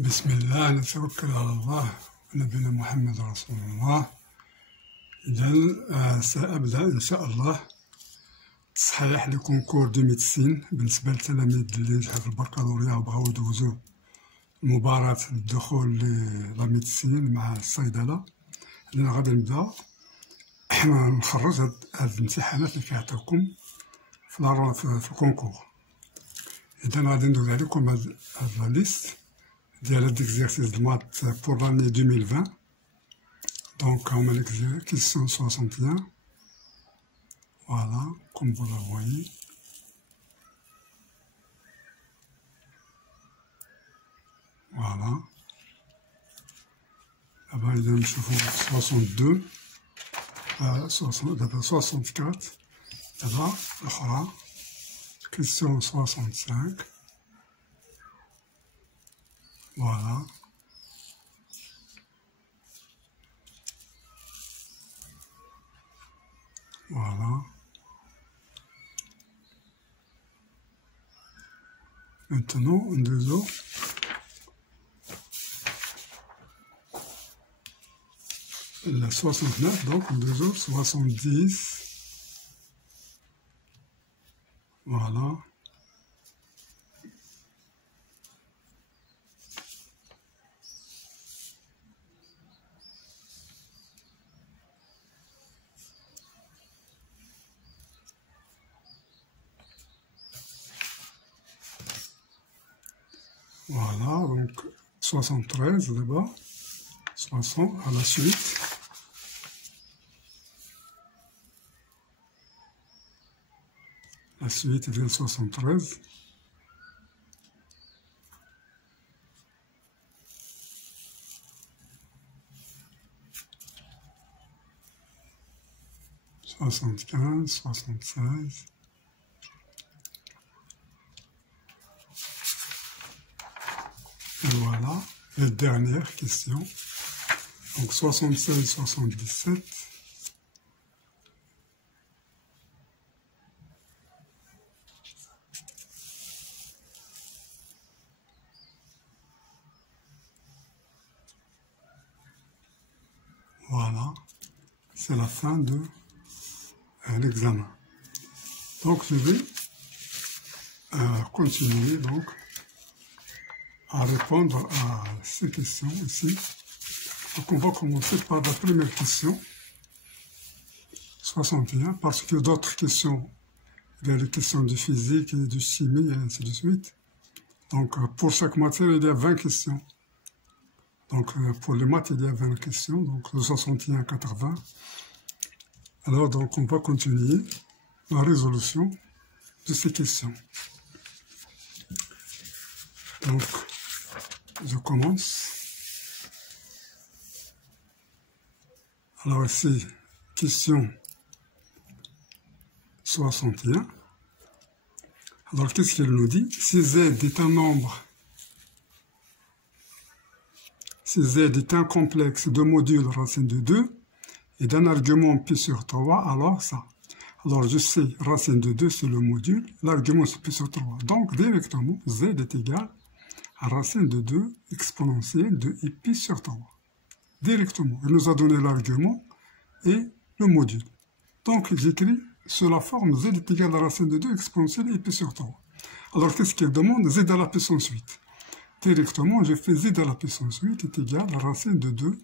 بسم الله نتوكل على الله ونبينا محمد رسول الله. إذا سأبدأ إن شاء الله تصحيح لكونكور دو ميديسين بالنسبة للتلاميذ اللي نجحوا في البكالوريا وبغاو يدوزو المباراة للدخول لا ميديسين مع الصيدلة. لأن غادي نبدا نخرج هاد الامتحانات اللي كيعطيوكم في الكونكور. إذا غادي ندوز عليكم هاد لا ليست ديال هاد l'exercice de maths pour l'année 2020. Donc on a l'exercice question 61. Voilà, comme vous la voyez. Voilà. Là-bas, il y a un chevaux 62. 64. Là-bas, voilà. Question 65. Voilà. Voilà. Maintenant, on désolé. La 69, donc on désolé, 70. Voilà. Voilà, donc 73 là-bas, 60 à la suite. La suite vient 73. « 75, 76. Et voilà, les dernières questions. Donc 76, 77. Voilà, c'est la fin de l'examen. Donc je vais continuer donc à répondre à ces questions ici. Donc on va commencer par la première question, 61, parce que d'autres questions, il y a les questions de physique et de chimie et ainsi de suite. Donc pour chaque matière, il y a 20 questions. Donc pour les maths, il y a 20 questions, donc de 61 à 80. Alors donc on va continuer la résolution de ces questions. Donc je commence. Alors ici, question 61. Alors qu'est-ce qu'il nous dit? Si Z est un nombre, si Z est un complexe de modules racine de 2 et d'un argument pi sur 3, alors ça. Alors je sais, racine de 2 c'est le module, l'argument c'est pi sur 3. Donc directement, Z est égal à racine de 2 exponentielle de i pi sur 3. Directement, il nous a donné l'argument et le module. Donc j'écris sur la forme Z est égal à racine de 2 exponentielle de i pi sur 3. Alors qu'est-ce qu'il demande? Z à la puissance 8. Directement, je fais Z à la puissance 8 est égal à racine de 2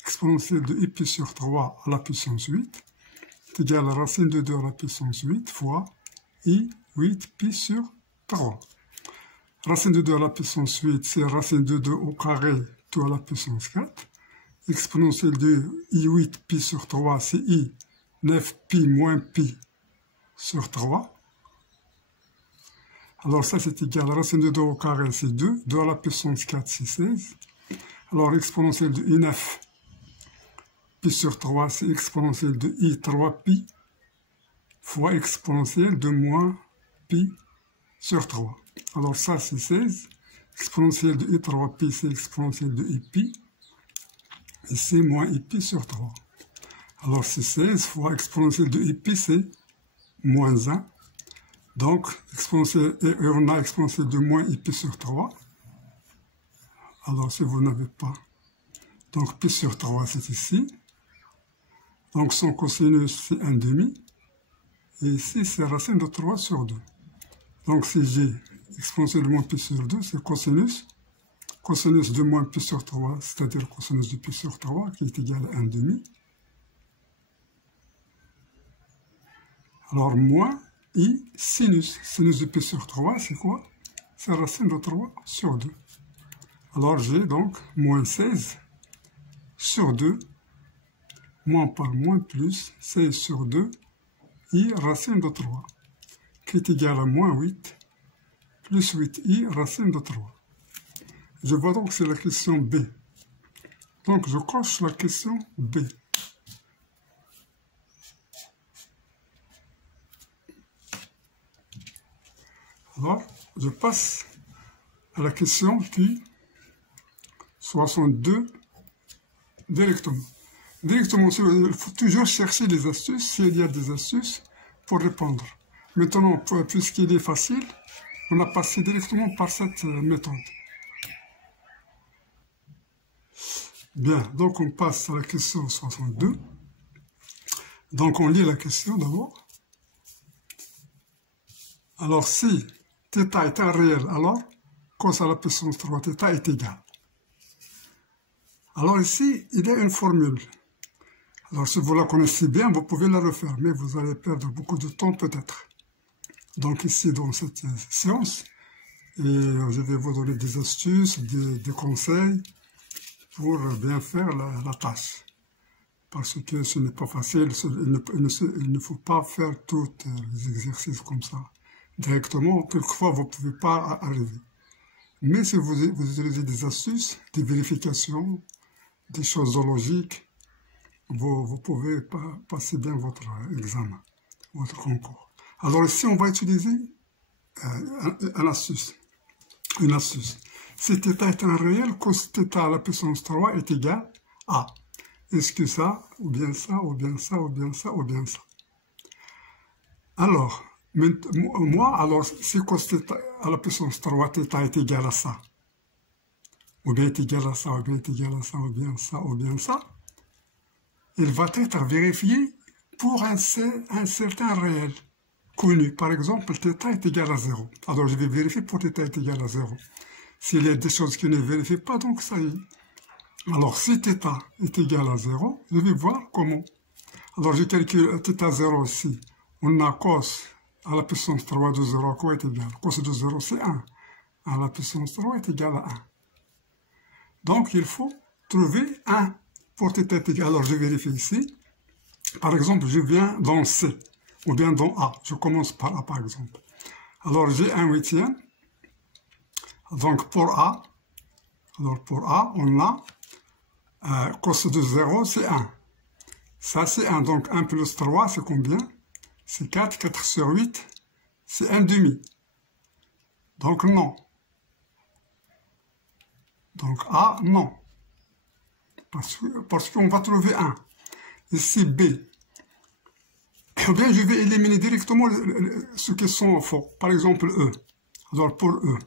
exponentielle de i pi sur 3 à la puissance 8 est égal à racine de 2 à la puissance 8 fois i 8 pi sur 3. Racine de 2 à la puissance 8, c'est racine de 2 au carré tout à la puissance 4. Exponentielle de i8 pi sur 3, c'est i 9 pi moins pi sur 3. Alors ça, c'est égal à racine de 2 au carré, c'est 2. 2 à la puissance 4, c'est 16. Alors exponentielle de i9 pi sur 3, c'est exponentielle de i3 pi fois exponentielle de moins pi sur 3. Alors ça, c'est 16. Exponentielle de i3 pi, c'est exponentielle de i pi. Et c'est moins i pi sur 3. Alors c'est 16 fois exponentielle de i pi, c'est moins 1. Donc, exponentielle, et on a exponentielle de moins i pi sur 3. Alors, si vous n'avez pas, donc pi sur 3, c'est ici. Donc, son cosinus, c'est 1/2. Et ici, c'est racine de 3 sur 2. Donc, si j'ai exponentiellement pi sur 2, c'est cosinus de moins pi sur 3, c'est-à-dire cosinus de pi sur 3, qui est égal à 1/2. Alors, moins i sinus. Sinus de pi sur 3, c'est quoi? C'est racine de 3 sur 2. Alors, j'ai donc moins 16 sur 2, moins par moins plus 16 sur 2, i racine de 3, qui est égal à moins 8, plus 8i racine de 3. Je vois donc que c'est la question B. Donc, je coche la question B. Alors, je passe à la question qui 62 directement. Directement, il faut toujours chercher des astuces, s'il y a des astuces, pour répondre. Maintenant, puisqu'il est facile, on a passé directement par cette méthode. Bien, donc on passe à la question 62. Donc on lit la question d'abord. Alors si θ est un réel, alors cos à la puissance 3θ est égal. Alors ici, il y a une formule. Alors si vous la connaissez bien, vous pouvez la refaire, mais vous allez perdre beaucoup de temps peut-être. Donc ici, dans cette séance, et je vais vous donner des astuces, des conseils pour bien faire la tâche. Parce que ce n'est pas facile, il ne faut pas faire tous les exercices comme ça. Directement, quelquefois, vous ne pouvez pas arriver. Mais si vous utilisez des astuces, des vérifications, des choses logiques, vous pouvez passer bien votre examen, votre concours. Alors ici, on va utiliser une astuce. Si θ est un réel, cos θ à la puissance 3 est égal à, est-ce que ça, ou bien ça, ou bien ça, ou bien ça, ou bien ça. Alors, alors si cos θ à la puissance 3, θ est égal à ça, ou bien est égal à ça, ou bien est égal à ça, ou bien ça, ou bien ça, il va être vérifié pour un certain réel connu. Par exemple, θ est égal à 0. Alors, je vais vérifier pour θ est égal à 0. S'il y a des choses qui ne vérifient pas, donc ça y est. Alors, si θ est égal à 0, je vais voir comment. Alors, je calcule θ 0 ici. On a cos à la puissance 3 de 0 à quoi est égal? Cos de 0, c'est 1. À la puissance 3 est égal à 1. Donc, il faut trouver 1 pour θ est égal. Alors, je vérifie ici. Par exemple, je viens dans C, ou bien dans A. Je commence par A, par exemple. Alors, j'ai 1/8. Donc, pour A, on a cos de 0, c'est 1. Ça, c'est 1. Donc, 1 plus 3, c'est combien? C'est 4. 4 sur 8, c'est 1/2. Donc, non. Donc, A, non. Parce qu'on va trouver 1. Ici, B. Ou bien, je vais éliminer directement ceux qui sont faux. Par exemple, E. Alors, pour E.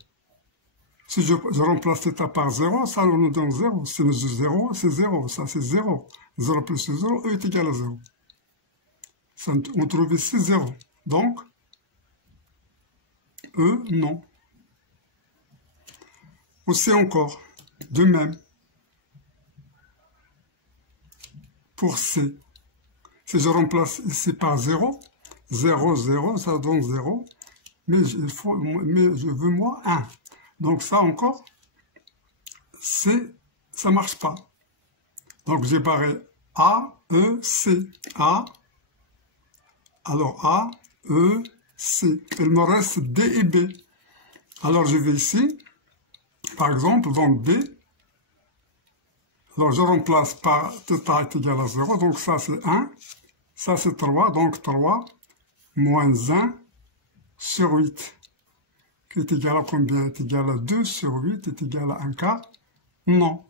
Si je remplace θ par 0, ça nous donne 0. Sinus de 0, c'est 0. Ça, c'est 0. 0 plus 0, E est égal à 0. Ça, on trouve ici 0. Donc, E, non. Aussi encore, de même, pour C. Si je remplace ici par 0, 0, 0, ça donne 0. Mais je veux moi 1. Donc ça encore, ça ne marche pas. Donc j'ai barré A, E, C. A, alors A, E, C. Il me reste D et B. Alors je vais ici, par exemple, dans B. Alors je remplace par θ est égal à 0. Donc ça c'est 1. Ça c'est 3. Donc 3 moins 1 sur 8. Qui est égal à combien? Est égal à 2 sur 8, est égal à 1 quart? Non.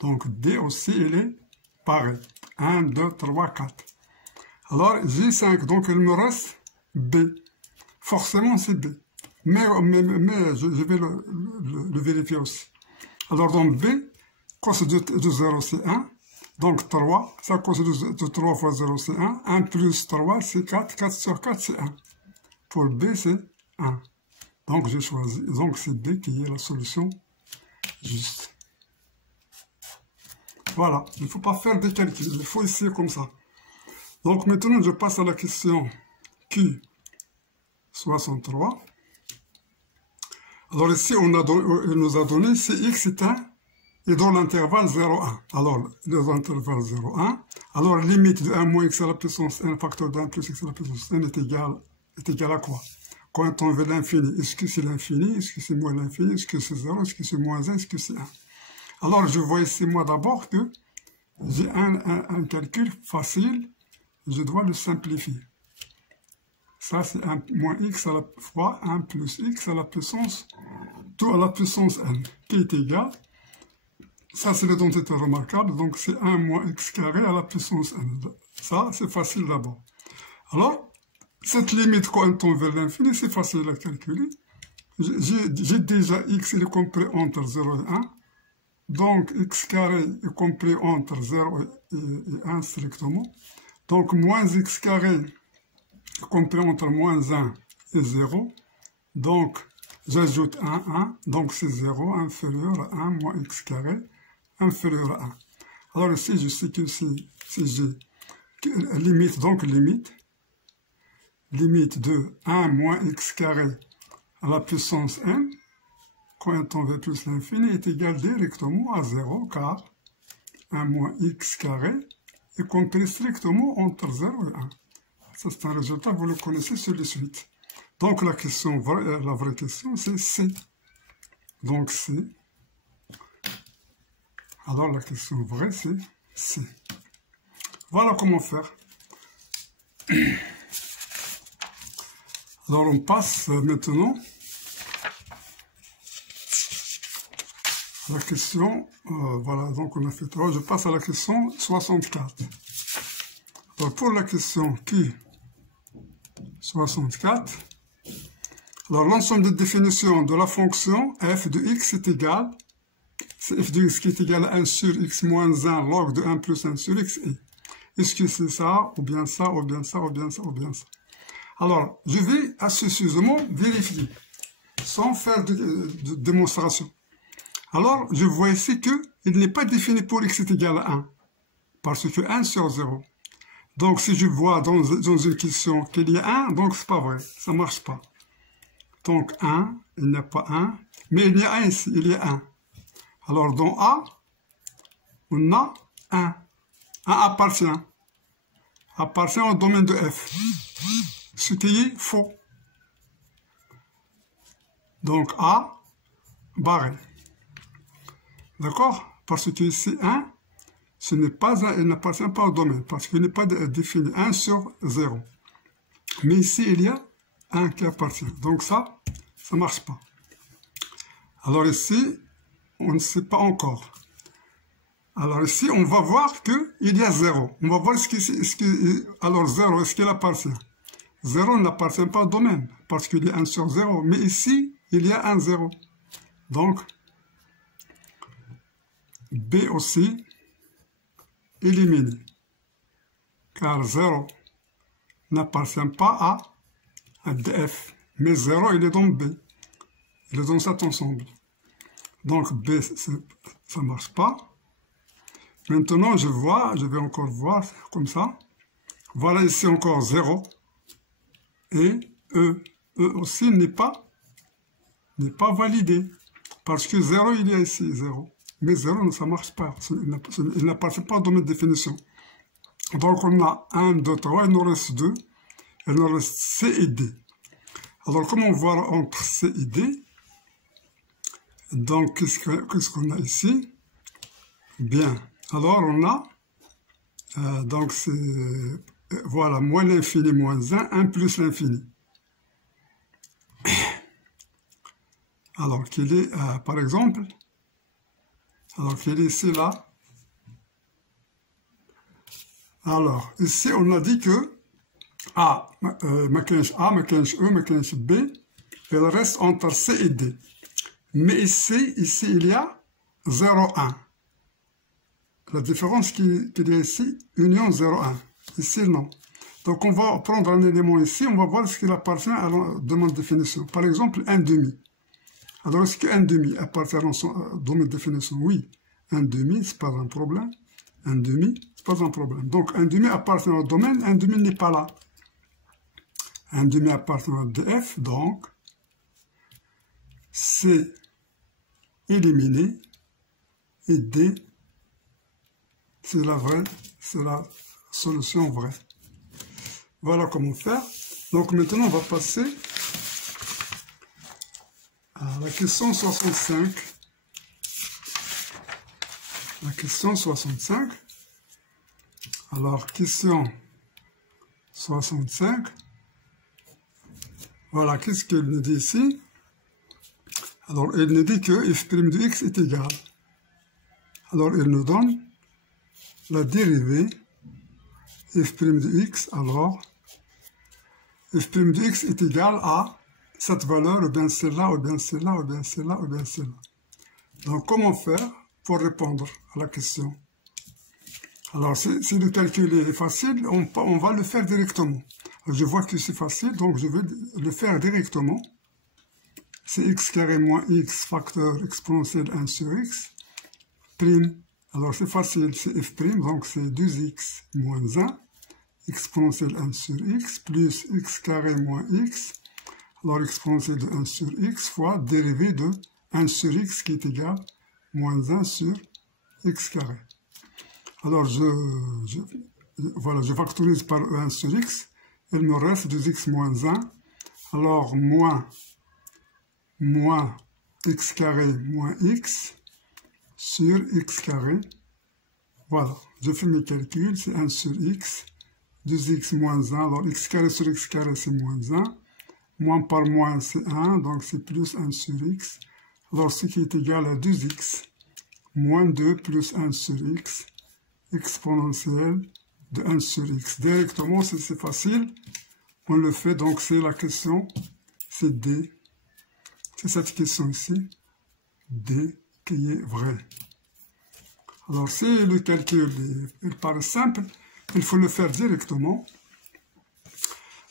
Donc D aussi, il est pareil. 1, 2, 3, 4. Alors, j'ai 5, donc il me reste B. Forcément, c'est B. Mais je vais le vérifier aussi. Alors, dans B, cos de 0, c'est 1. Donc, 3, ça cos de 3 fois 0, c'est 1. 1 plus 3, c'est 4. 4 sur 4, c'est 1. Pour B, c'est 1. Donc, j'ai choisi. Donc, c'est B qui est la solution juste. Voilà. Il ne faut pas faire des calculs. Il faut essayer comme ça. Donc, maintenant, je passe à la question Q. 63. Alors ici, il nous a donné si x est 1 et dans l'intervalle 0,1. Alors, dans l'intervalle 0,1, alors limite de 1 moins x à la puissance n facteur d'1 plus x à la puissance n est égal à quoi? Quand on veut l'infini, est-ce que c'est l'infini? Est-ce que c'est moins l'infini? Est-ce que c'est 0? Est-ce que c'est moins 1? Est-ce que c'est 1? Alors, je vois ici, moi, d'abord que j'ai un calcul facile. Je dois le simplifier. Ça, c'est 1 moins x à la fois 1 plus x à la puissance, tout à la puissance n, qui est égal. Ça, c'est l'identité remarquable. Donc, c'est 1 moins x carré à la puissance n. Ça, c'est facile d'abord. Alors, cette limite, quand on tend vers l'infini, c'est facile à calculer. J'ai déjà x, il est compris entre 0 et 1. Donc, x carré est compris entre 0 et 1 strictement. Donc, moins x carré compris entre moins 1 et 0. Donc, j'ajoute 1. Donc, c'est 0 inférieur à 1 moins x carré inférieur à 1. Alors ici, je sais que si j'ai limite, donc limite de 1 moins x carré à la puissance n, quand on veut plus l'infini, est égal directement à 0, car 1 moins x carré est compris strictement entre 0 et 1. Ça, c'est un résultat, vous le connaissez sur les suites. Donc, la vraie question, c'est C. Donc, C. Alors, la question vraie, c'est C. Voilà comment faire. Alors, on passe maintenant à la question, voilà, donc on a fait 3. Je passe à la question 64. Alors, pour la question Q, 64. Alors, l'ensemble de définitions de la fonction f de x est égal, c'est f de x qui est égal à 1 sur x moins 1 log de 1 plus 1 sur x et. Est-ce que c'est ça, ou bien ça, ou bien ça, ou bien ça, ou bien ça? Alors, je vais astucieusement vérifier, sans faire de démonstration. Alors, je vois ici qu'il n'est pas défini pour x est égal à 1, parce que 1 sur 0. Donc, si je vois dans une question qu'il y a 1, donc c'est pas vrai, ça ne marche pas. Donc, 1, il n'y a pas 1, mais il y a 1 ici, il y a 1. Alors, dans A, on a 1. 1 appartient au domaine de F, ce qui est faux. Donc, A, barré. D'accord? Parce que ici, 1, ce n'est pas il n'appartient pas au domaine, parce qu'il n'est pas défini 1 sur 0. Mais ici, il y a 1 qui appartient. Donc ça ne marche pas. Alors ici, on ne sait pas encore. Alors ici, on va voir qu'il y a 0. On va voir alors 0, est-ce qu'il appartient? 0 n'appartient pas au domaine, parce qu'il y a 1 sur 0. Mais ici, il y a un 0. Donc, B aussi, éliminé, car 0 n'appartient pas à DF, mais 0 il est dans B, il est dans cet ensemble. Donc B, ça ne marche pas. Maintenant je vais encore voir comme ça. Voilà ici encore 0, et E aussi n'est pas validé, parce que 0 il y a ici 0. Mais 0, ça ne marche pas. Il n'appartient pas au domaine de définition. Donc, on a 1, 2, 3, il nous reste 2. Il nous reste C et D. Alors, comment voir entre C et D? Donc, qu'est-ce qu'on a ici? Bien. Alors, on a, donc, c'est, voilà, moins l'infini, moins 1, 1 plus l'infini. Alors, qu'il est, par exemple, alors, qu'il est ici, là. Alors, ici, on a dit que A, ma canche A, ma canche E, ma canche B, elle reste entre C et D. Mais ici, il y a 0,1. La différence qu'il y a ici, union 0,1. Ici, non. Donc, on va prendre un élément ici, on va voir ce qu'il appartient à la demande de définition. Par exemple, 1,5. Alors, est-ce que 1,5 appartient à son domaine de définition? Oui. 1,5, ce n'est pas un problème. 1,5, ce n'est pas un problème. Donc, 1,5 appartient au domaine, 1,5 n'est pas là. 1,5 appartient à df, donc, c'est éliminé, et D, c'est la solution vraie. Voilà comment faire. Donc maintenant, on va passer à la question 65. La question 65. Alors, question 65. Voilà, qu'est-ce qu'elle nous dit ici? Alors, elle nous dit que f' de x est égal. Alors, elle nous donne la dérivée f' de x. Alors, f' de x est égal à cette valeur, ou bien celle-là, ou bien celle-là, ou bien celle-là, ou bien celle-là. Donc, comment faire pour répondre à la question? Alors, si le calcul est facile, on va le faire directement. Je vois que c'est facile, donc je vais le faire directement. C'est x carré moins x facteur exponentiel 1 sur x, prime. Alors c'est facile, c'est f', donc c'est 2x moins 1, exponentiel 1 sur x, plus x carré moins x, alors exponentiel de 1 sur x fois dérivée de 1 sur x qui est égal à moins 1 sur x carré. Alors voilà, je factorise par 1 sur x, il me reste 2x moins 1, alors moins x carré moins x sur x carré. Voilà, je fais mes calculs, c'est 1 sur x, 2x moins 1, alors x carré sur x carré c'est moins 1, moins par moins c'est 1, donc c'est plus 1 sur x, alors ce qui est égal à 2x, moins 2 plus 1 sur x, exponentielle de 1 sur x. Directement, c'est facile, on le fait, donc c'est la question, c'est D. C'est cette question ici, D, qui est vraie. Alors, si le calcul il paraît simple, il faut le faire directement.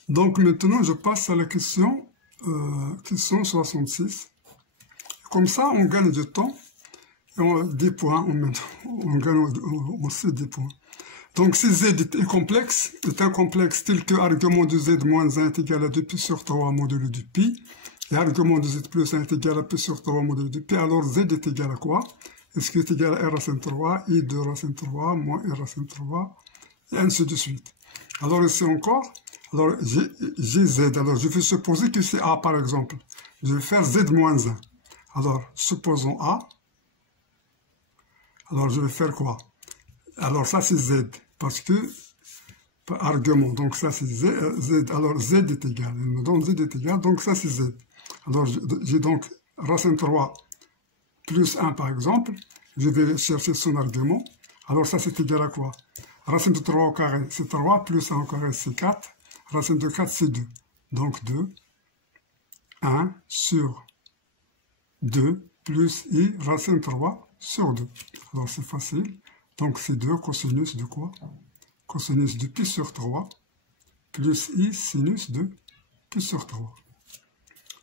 Donc, maintenant, je passe à la question 66. Comme ça, on gagne du temps, et des points, on gagne aussi des points. Donc, si z est complexe tel que argument de z moins 1 est égal à 2pi sur 3 modulo du pi, et argument de z plus 1 est égal à p sur 3 modulo de p, alors z est égal à quoi? Est-ce qu'il est égal à r racine 3, i de racine 3, moins r racine 3, et ainsi de suite. Alors ici encore, alors j'ai z, alors je vais supposer que c'est a par exemple. Je vais faire z moins 1. Alors, supposons a, alors je vais faire quoi? Alors ça c'est z, parce que, argument, donc ça c'est z, alors z est égal, il me donne z est égal, donc ça c'est z. Alors, j'ai donc racine 3 plus 1 par exemple. Je vais chercher son argument. Alors, ça, c'est égal à quoi? Racine de 3 au carré, c'est 3, plus 1 au carré, c'est 4. Racine de 4, c'est 2. Donc, 2, 1 sur 2, plus i, racine 3 sur 2. Alors, c'est facile. Donc, c'est 2 cosinus de quoi? Cosinus de pi sur 3, plus i, sinus de pi sur 3.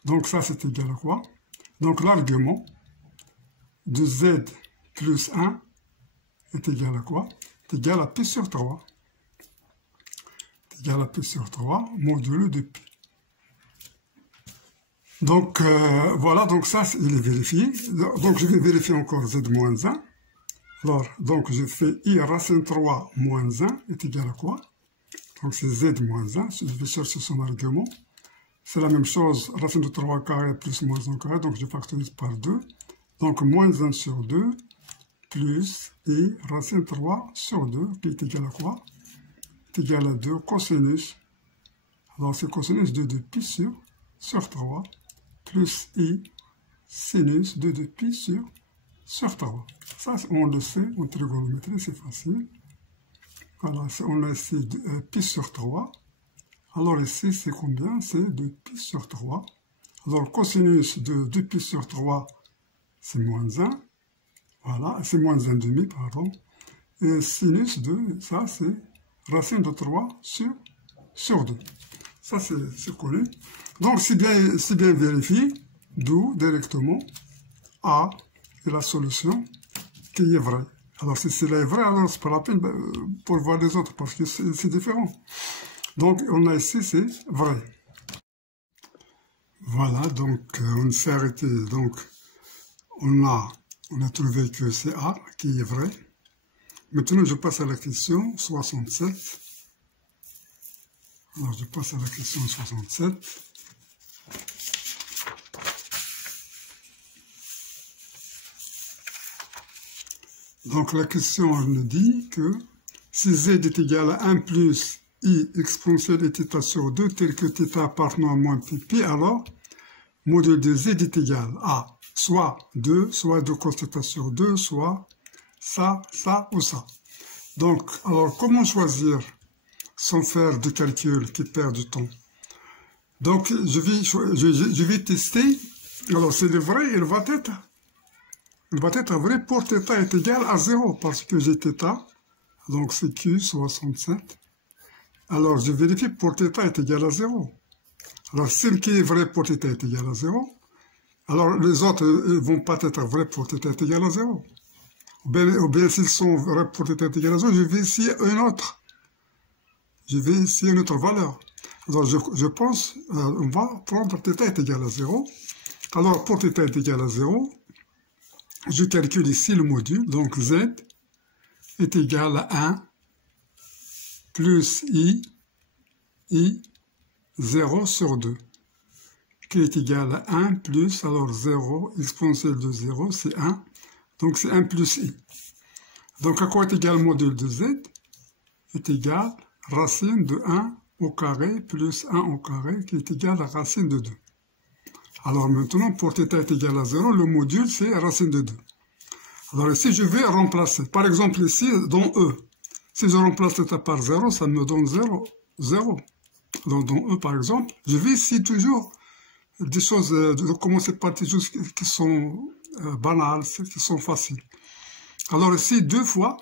Donc ça, c'est égal à quoi? Donc l'argument de z plus 1 est égal à quoi? C'est égal à pi sur 3. C'est égal à pi sur 3 modulo de pi. Donc voilà, donc ça, il est vérifié. Donc je vais vérifier encore z moins 1. Alors, donc je fais i racine 3 moins 1 est égal à quoi? Donc c'est z moins 1. Je vais chercher son argument. C'est la même chose, racine de 3 carré plus moins 1 carré, donc je factorise par 2. Donc moins 1 sur 2, plus i racine 3 sur 2, qui est égal à quoi? C'est égal à 2 cosinus. Alors c'est cosinus de 2 pi sur 3, plus i sinus de 2 pi sur 3. Ça, on le sait, en trigonométrie, c'est facile. Voilà, on a ici pi sur 3. Alors ici, c'est combien? C'est 2 pi sur 3. Alors, cosinus de 2 pi sur 3, c'est moins 1. Voilà, c'est moins 1,5, pardon. Et sinus de, ça c'est racine de 3 sur 2. Ça c'est connu. Donc c'est bien vérifié, d'où directement A est la solution qui est vraie. Alors si c'est vrai, alors c'est pas la peine pour voir les autres parce que c'est différent. Donc on a ici, c'est vrai. Voilà, donc on s'est arrêté. Donc on a trouvé que c'est A qui est vrai. Maintenant je passe à la question 67. Alors je passe à la question 67. Donc la question elle nous dit que si z est égal à 1 plus i exponentielle de θ sur 2 tel que θ appartenant à moins pi, alors module de z est égal à soit 2 cos θ sur 2, soit ça ou ça. Donc, alors comment choisir sans faire de calcul qui perd du temps? Donc, je vais tester. Alors, c'est le vrai, il va être vrai pour θ est égal à 0 parce que j'ai θ. Donc, c'est Q67. Alors, je vérifie pour θ est égal à 0. Alors, celle qui est vraie pour θ est égal à 0. Alors, les autres ne vont pas être vrais pour θ est égal à 0. Ou bien s'ils sont vrais pour θ est égal à 0, je vais essayer une autre. Je vais essayer une autre valeur. Alors, je pense, on va prendre θ est égal à 0. Alors, pour θ est égal à 0, je calcule ici le module. Donc, z est égal à 1 plus i 0 sur 2, qui est égal à 1 plus, alors 0, exponentielle de 0, c'est 1. Donc, c'est 1 plus i. Donc, à quoi est égal le module de z? Est égal racine de 1 au carré plus 1 au carré, qui est égal à racine de 2. Alors maintenant, pour θ est égal à 0, le module, c'est racine de 2. Alors ici, je vais remplacer. Par exemple, ici, dans E, si je remplace θ par 0, ça me donne 0. Donc dans E, par exemple, je vais ici toujours des choses, de commencer par des choses qui sont banales, qui sont faciles. Alors ici, 2 fois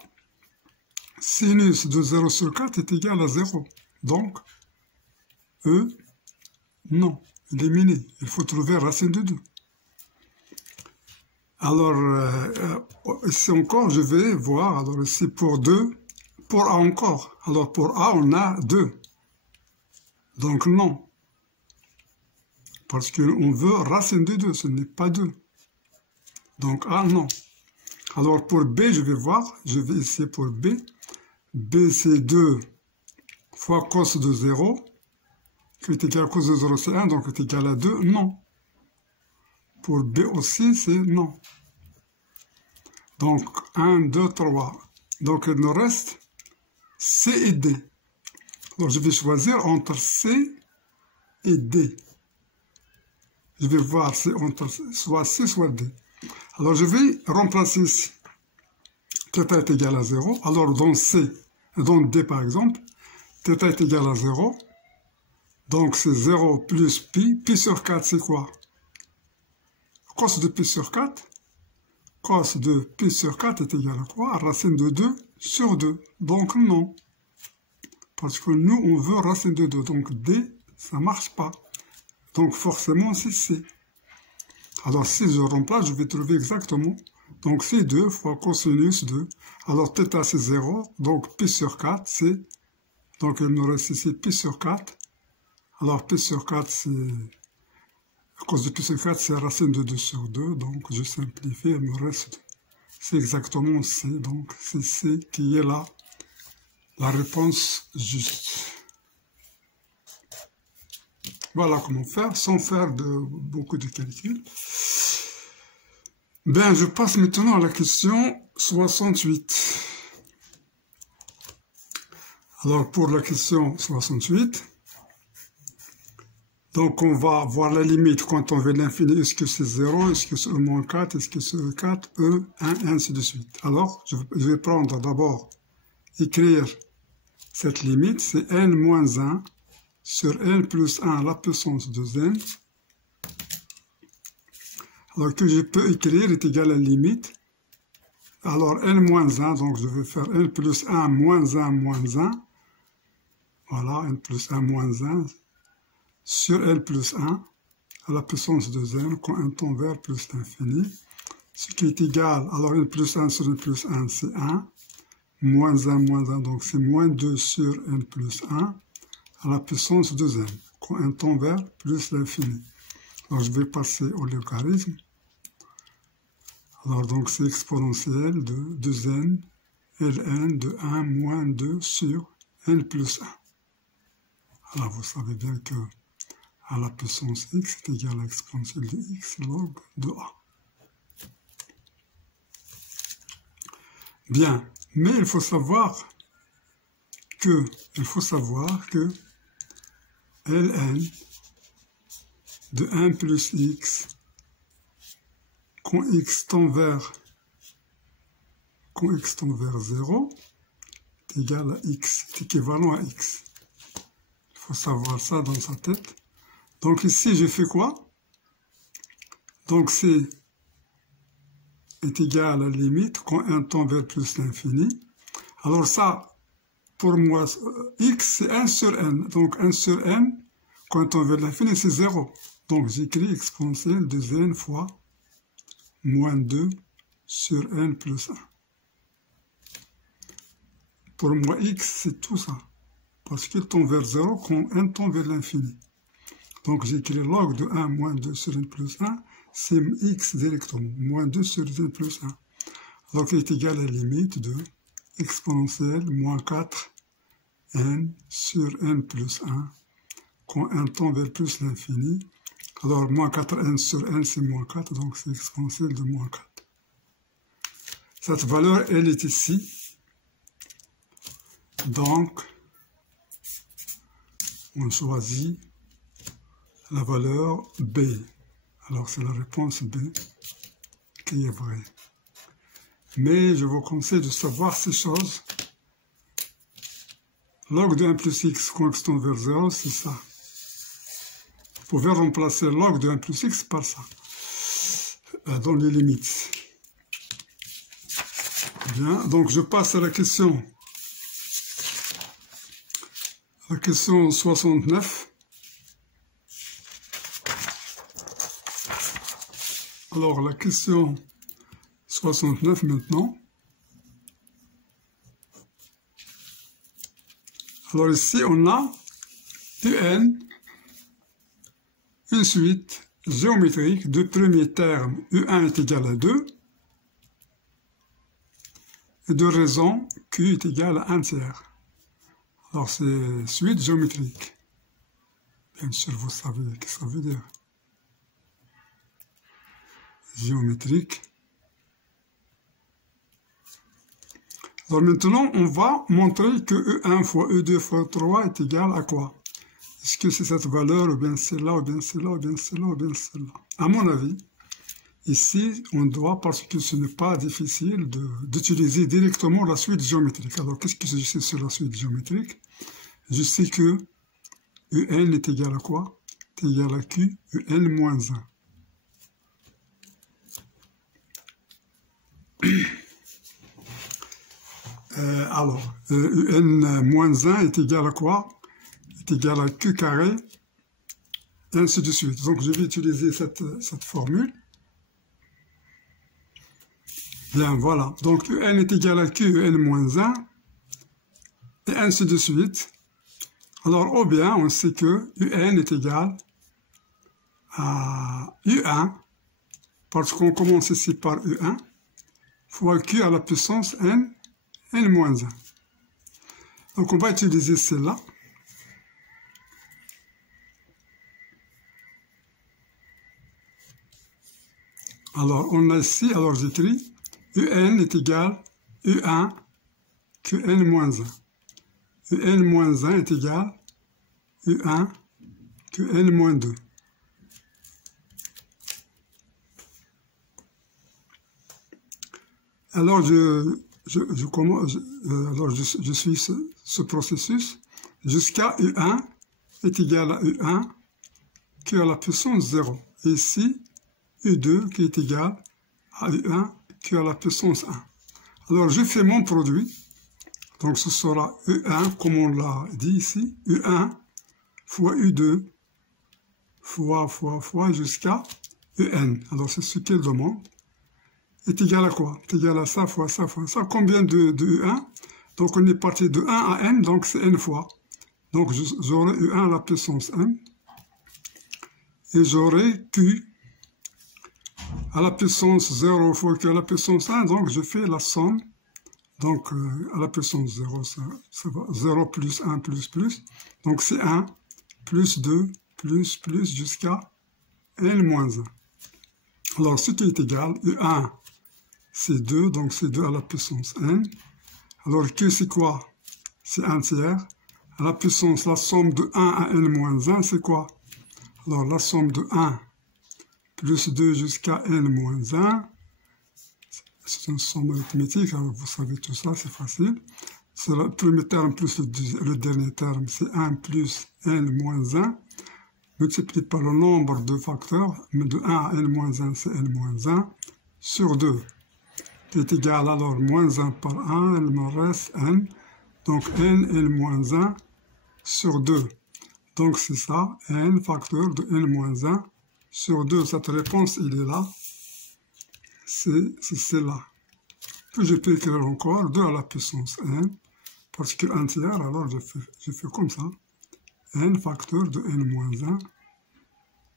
sinus de 0 sur 4 est égal à 0. Donc, E, non, éliminé. Il faut trouver racine de 2. Alors, ici encore, je vais voir, alors ici pour 2, pour A encore. Alors pour A, on a 2. Donc non. Parce qu'on veut racine de 2, ce n'est pas 2. Donc A, non. Alors pour B, je vais voir, je vais essayer pour B. B, c'est 2 fois cos de 0, qui est égal à cos de 0, c'est 1, donc est égal à 2, non. Pour B aussi, c'est non. Donc 1, 2, 3. Donc il nous reste C et D. Alors je vais choisir entre C et D. Je vais voir si entre soit C, soit D. Alors je vais remplacer ici. θ est égal à 0. Alors dans C, dans D par exemple, θ est égal à 0. Donc c'est 0 plus pi. Pi sur 4 c'est quoi? Cos de pi sur 4. Cos de pi sur 4 est égal à quoi? Racine de 2 sur 2. Donc non. Parce que nous, on veut racine de 2. Donc D, ça ne marche pas. Donc forcément, c'est C. Alors si je remplace, je vais trouver exactement. Donc c'est 2 fois cosinus 2. Alors θ c'est 0. Donc pi sur 4, c'est... Donc il nous reste ici pi sur 4. Alors pi sur 4, c'est... Cos de pi sur 4, c'est racine de 2 sur 2. Donc je simplifie, il me reste... C'est exactement C. Donc c'est C qui est là. La réponse juste. Voilà comment faire, sans faire beaucoup de calculs. Ben, je passe maintenant à la question 68. Alors, pour la question 68, donc on va voir la limite quand on veut l'infini. Est-ce que c'est 0, est-ce que c'est E moins 4, est-ce que c'est 4, E, 1, et ainsi de suite. Alors, je vais prendre d'abord, écrire cette limite, c'est n moins 1 sur n plus 1 à la puissance de n. Alors que je peux écrire est égal à la limite alors n moins 1, donc je vais faire n plus 1 moins 1 moins 1. Voilà, n plus 1 moins 1 sur n plus 1 à la puissance de n quand n tend vers plus l'infini. Ce qui est égal, alors n plus 1 sur n plus 1, c'est 1. Moins 1, donc c'est moins 2 sur n plus 1 à la puissance de n quand n tend vers plus l'infini. Alors je vais passer au logarithme. Alors donc c'est exponentiel de 2n ln de 1 moins 2 sur n plus 1. Alors vous savez bien que à la puissance x est égal à l'exponentielle de x log de a. Bien, mais il faut savoir que ln de 1 plus x quand x tend vers 0 est égal à x, est équivalent à x. Il faut savoir ça dans sa tête. Donc ici, je fais quoi? Donc c'est est égal à la limite quand n tend vers plus l'infini. Alors ça, pour moi, x c'est 1 sur n. Donc 1 sur n, quand on tend vers l'infini, c'est 0. Donc j'écris exponentielle de n fois moins 2 sur n plus 1. Pour moi, x, c'est tout ça. Parce qu'il tend vers 0 quand n tend vers l'infini. Donc j'écris log de 1 moins 2 sur n plus 1, c'est x directement, moins 2 sur n plus 1. Donc il est égal à la limite de exponentielle moins 4 n sur n plus 1 quand n tend vers plus l'infini. Alors moins 4n sur n c'est moins 4, donc c'est exponentielle de moins 4. Cette valeur, elle est ici. Donc, on choisit la valeur B. Alors, c'est la réponse B qui est vraie. Mais je vous conseille de savoir ces choses. Log de 1 plus x quand x tend vers 0, c'est ça. Vous pouvez remplacer log de 1 plus x par ça, dans les limites. Bien, donc je passe à la question 69. Alors la question 69 maintenant. Alors ici on a un, une suite géométrique de premier terme U1 est égal à 2 et de raison Q est égal à 1 tiers. Alors c'est suite géométrique. Bien sûr vous savez ce que ça veut dire. Géométrique. Alors maintenant on va montrer que E1 fois E2 fois 3 est égal à quoi? Est-ce que c'est cette valeur, ou bien celle-là, ou bien celle-là, ou bien celle-là, ou bien celle-là? À mon avis, ici, on doit, parce que ce n'est pas difficile, d'utiliser directement la suite géométrique. Alors, qu'est-ce que je sais sur la suite géométrique? Je sais que UN est égal à quoi? Est égal à Q, UN moins 1. Alors, UN moins 1 est égal à quoi? Est égal à Q carré, et ainsi de suite. Donc, je vais utiliser cette formule. Bien, voilà. Donc, UN est égal à Q, UN moins 1, et ainsi de suite. Alors, ou bien, on sait que UN est égal à U1, parce qu'on commence ici par U1, fois Q à la puissance N, N moins 1. Donc, on va utiliser celle-là. Alors, on a ici, alors j'écris UN est égal U1 QN moins 1. UN moins 1 est égal U1 QN moins 2. Alors, je suis ce processus jusqu'à U1 est égal à U1 Q à la puissance 0. Et ici, U2 qui est égal à U1 Q à la puissance 1. Alors, je fais mon produit. Donc, ce sera E1, comme on l'a dit ici. E1 fois U2 fois jusqu'à En. Alors, c'est ce qu'elle demande. Est égal à quoi? Est égal à ça fois ça fois ça. Combien de E1? Donc, on est parti de 1 à N, donc c'est N fois. Donc, j'aurai E1 à la puissance N. Et j'aurai Q à la puissance 0 fois Q à la puissance 1. Donc, je fais la somme. Donc, à la puissance 0, ça va 0 plus 1 plus plus. Donc, c'est 1 plus 2 plus jusqu'à N moins 1. Alors, ce qui est égal, E1, c'est 2, donc c'est 2 à la puissance N. Alors, Q, c'est quoi? C'est 1 tiers. À la puissance, la somme de 1 à N moins 1, c'est quoi? Alors, la somme de 1 plus 2 jusqu'à N moins 1, c'est une somme arithmétique, alors vous savez tout ça, c'est facile. C'est le premier terme plus le dernier terme, c'est 1 plus N moins 1, multiplié par le nombre de facteurs, mais de 1 à N moins 1, c'est N moins 1, sur 2, qui est égal alors moins 1 par 1, il me reste N, donc N moins 1 sur 2. Donc c'est ça, N facteur de N moins 1 sur 2. Cette réponse, il est là. C'est celle-là. Puis je peux écrire encore 2 à la puissance N, parce que 1 tiers, alors je fais comme ça. N facteur de N moins 1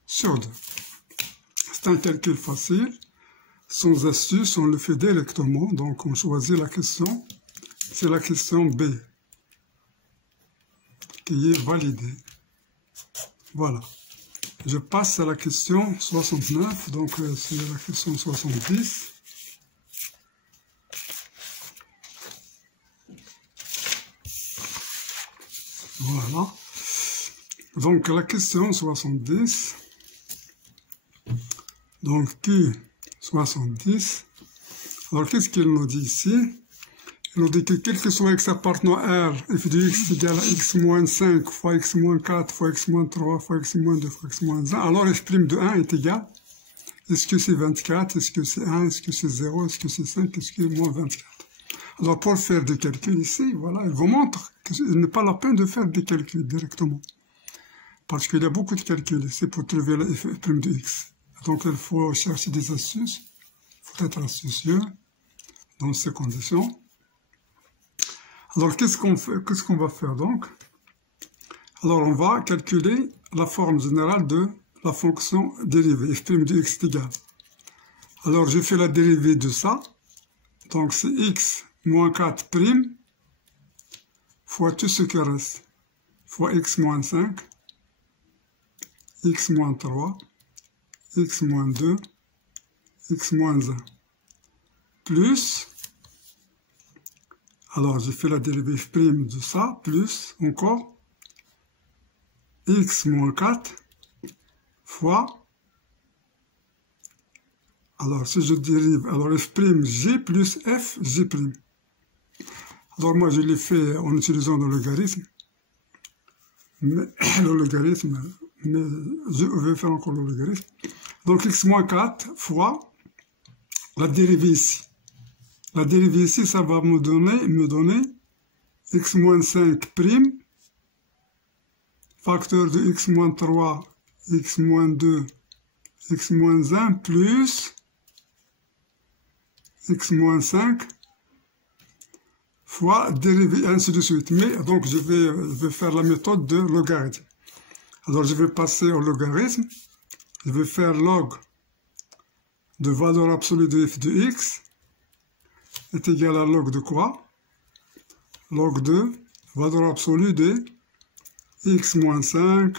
sur 2. C'est un calcul facile. Sans astuce, on le fait directement. Donc on choisit la question. C'est la question B qui est validée. Voilà. Je passe à la question 69, donc c'est la question 70. Voilà. Donc la question 70. Donc Q70. Alors qu'est-ce qu'il nous dit ici? Il nous dit que quel que soit x appartenant à R, f de x égale à x moins 5 fois x moins 4 fois x moins 3 fois x moins 2 fois x moins 1, alors f' de 1 est égal. Est-ce que c'est 24? Est-ce que c'est 1? Est-ce que c'est 0? Est-ce que c'est 5? Est-ce que c'est moins 24? Alors pour faire des calculs ici, voilà, il vous montre qu'il n'est pas la peine de faire des calculs directement. Parce qu'il y a beaucoup de calculs ici pour trouver la f' de x. Donc il faut chercher des astuces, il faut être astucieux dans ces conditions. Alors, qu'est-ce qu'on va faire donc? Alors, on va calculer la forme générale de la fonction dérivée, f' de x est égal. Alors, je fais la dérivée de ça. Donc, c'est x moins 4' fois tout ce qui reste, fois x moins 5, x moins 3, x moins 2, x moins 1, plus... Alors, j'ai fait la dérivée f' de ça, plus encore x moins 4 fois, alors si je dérive, alors f' g plus f g'. Alors moi, je l'ai fait en utilisant le logarithme, mais je vais faire encore le logarithme. Donc x moins 4 fois la dérivée ici. La dérivée ici, ça va me donner x moins 5' facteur de x moins 3, x moins 2, x moins 1 plus x moins 5 fois dérivée, ainsi de suite. Mais donc je vais faire la méthode de logarithme. Alors je vais passer au logarithme. Je vais faire log de valeur absolue de f de x est égal à log de quoi? Log de valeur absolue de x moins 5,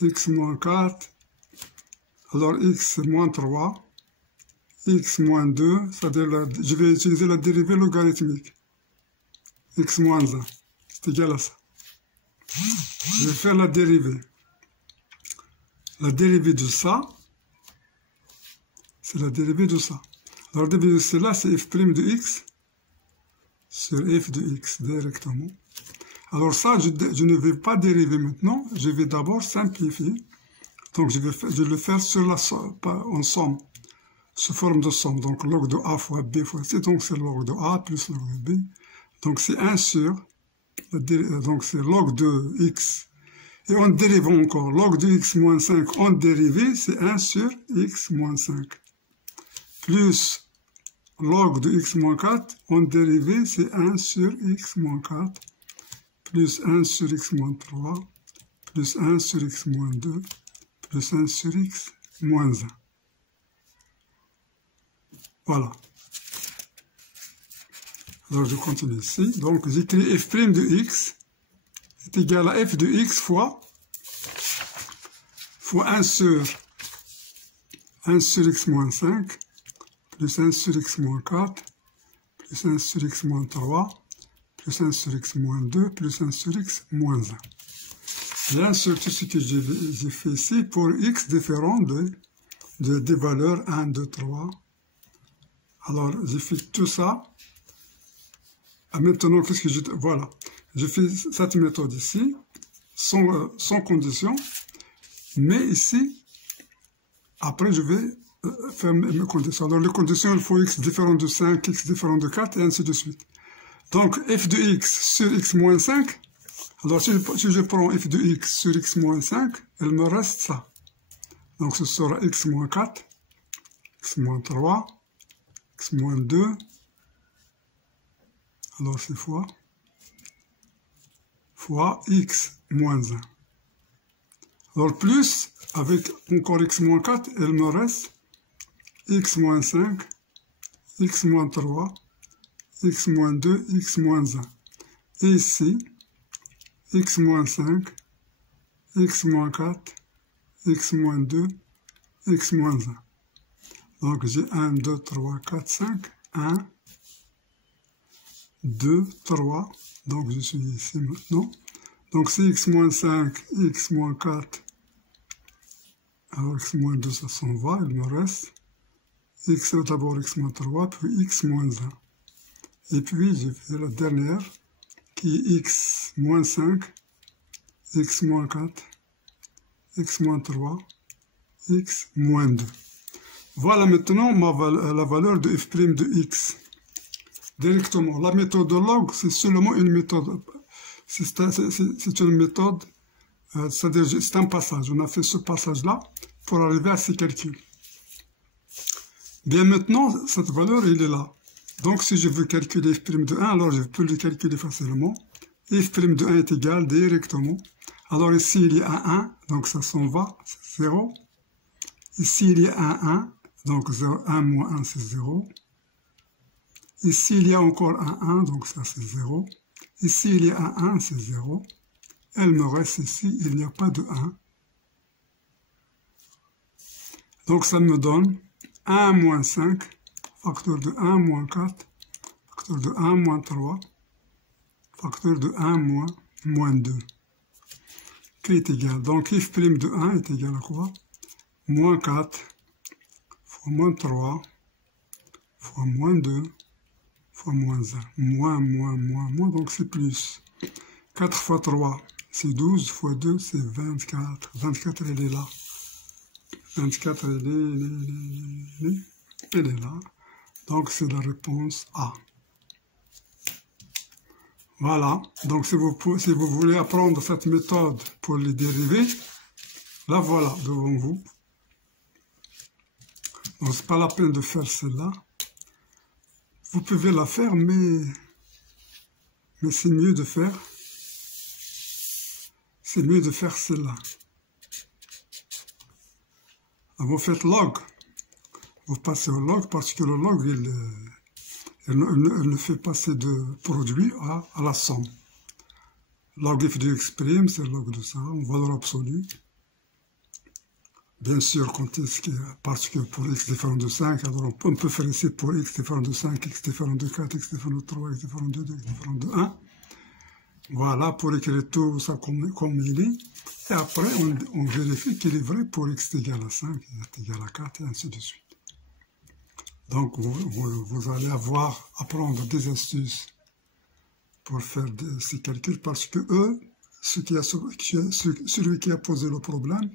x moins 4, alors x moins 3, x moins 2, c'est-à-dire je vais utiliser la dérivée logarithmique, x moins 1, c'est égal à ça. Je vais faire la dérivée. La dérivée de ça, c'est la dérivée de ça. Alors, la dérivée de cela, c'est f' de x sur f de x directement. Alors ça, je ne vais pas dériver maintenant, je vais d'abord simplifier. Donc je vais le faire sur en somme. sous forme de somme. Donc log de A fois B fois C, donc c'est log de A plus log de B. Donc c'est 1 sur, donc c'est log de X. Et en dérivant encore, log de X moins 5 en dérivé, c'est 1 sur X moins 5. Plus log de X moins 4 en dérivé, c'est 1 sur X moins 4. Plus 1 sur X moins 3. Plus 1 sur X moins 2. Plus 1 sur X moins 1. Voilà. Alors je continue ici. Donc j'écris f' de x est égal à f de x fois 1 sur x moins 5 plus 1 sur x moins 4 plus 1 sur x moins 3 plus 1 sur x moins 2 plus 1 sur x moins 1. Bien sûr, tout ce que j'ai fait ici pour x différent des valeurs 1, 2, 3. Alors, j'ai fait tout ça. Et maintenant, qu'est-ce que je... Voilà. Je fais cette méthode ici, sans condition. Mais ici, après, je vais faire mes conditions. Alors, les conditions, il faut x différent de 5, x différent de 4, et ainsi de suite. Donc, f de x sur x moins 5. Alors, si je prends f de x sur x moins 5, il me reste ça. Donc, ce sera x moins 4, x moins 3, x moins 2. Alors, c'est fois x moins 1. Alors, plus, avec encore x moins 4, il me reste x moins 5, x moins 3, x moins 2, x moins 1. Et ici, x moins 5, x moins 4, x moins 2, x moins 1. Donc, j'ai 1, 2, 3, 4, 5, 1, 2, 3, donc je suis ici maintenant. Donc c'est x moins 5, x moins 4, alors x moins 2 ça s'en va, il me reste x d'abord x moins 3, puis x moins 1. Et puis j'ai fait la dernière qui est x moins 5, x moins 4, x moins 3, x moins 2. Voilà maintenant la valeur de f' de x. Directement. La méthode de log, c'est seulement une méthode. C'est une méthode, c'est-à-dire c'est un passage. On a fait ce passage-là pour arriver à ces calculs. Bien maintenant, cette valeur, elle est là. Donc si je veux calculer f' de 1, alors je peux le calculer facilement. F' de 1 est égal directement. Alors ici, il y a un 1, donc ça s'en va, c'est 0. Ici, il y a un 1, donc 0, 1 moins 1, c'est 0. Ici, il y a encore un 1, donc ça c'est 0. Ici, il y a un 1, c'est 0. Elle me reste ici, il n'y a pas de 1. Donc ça me donne 1 moins 5, facteur de 1 moins 4, facteur de 1 moins 3, facteur de 1 moins 2, qui est égal. Donc f' de 1 est égal à quoi? Moins 4 fois moins 3 fois moins 2 fois moins 1, moins, donc c'est plus. 4 fois 3, c'est 12, fois 2, c'est 24. 24, elle est là. 24, elle est là. Donc c'est la réponse A. Voilà. Donc si vous voulez apprendre cette méthode pour les dérivés, la voilà devant vous. Donc c'est pas la peine de faire celle-là. Vous pouvez la faire, mais c'est mieux de faire. C'est mieux de faire celle-là. Vous faites log. Vous passez au log parce que le log, il ne fait passer de produit à la somme. Log f de x', c'est le log de ça, en valeur absolue. Bien sûr, parce que pour x différent de 5, alors on peut faire ici pour x différent de 5, x différent de 4, x différent de 3, x différent de 2, x différent de 1. Voilà, pour écrire tout ça comme il est. Et après, on vérifie qu'il est vrai pour x égale à 5, x égale à 4, et ainsi de suite. Donc, vous allez apprendre des astuces pour faire ces calculs, parce que eux, celui qui a posé le problème,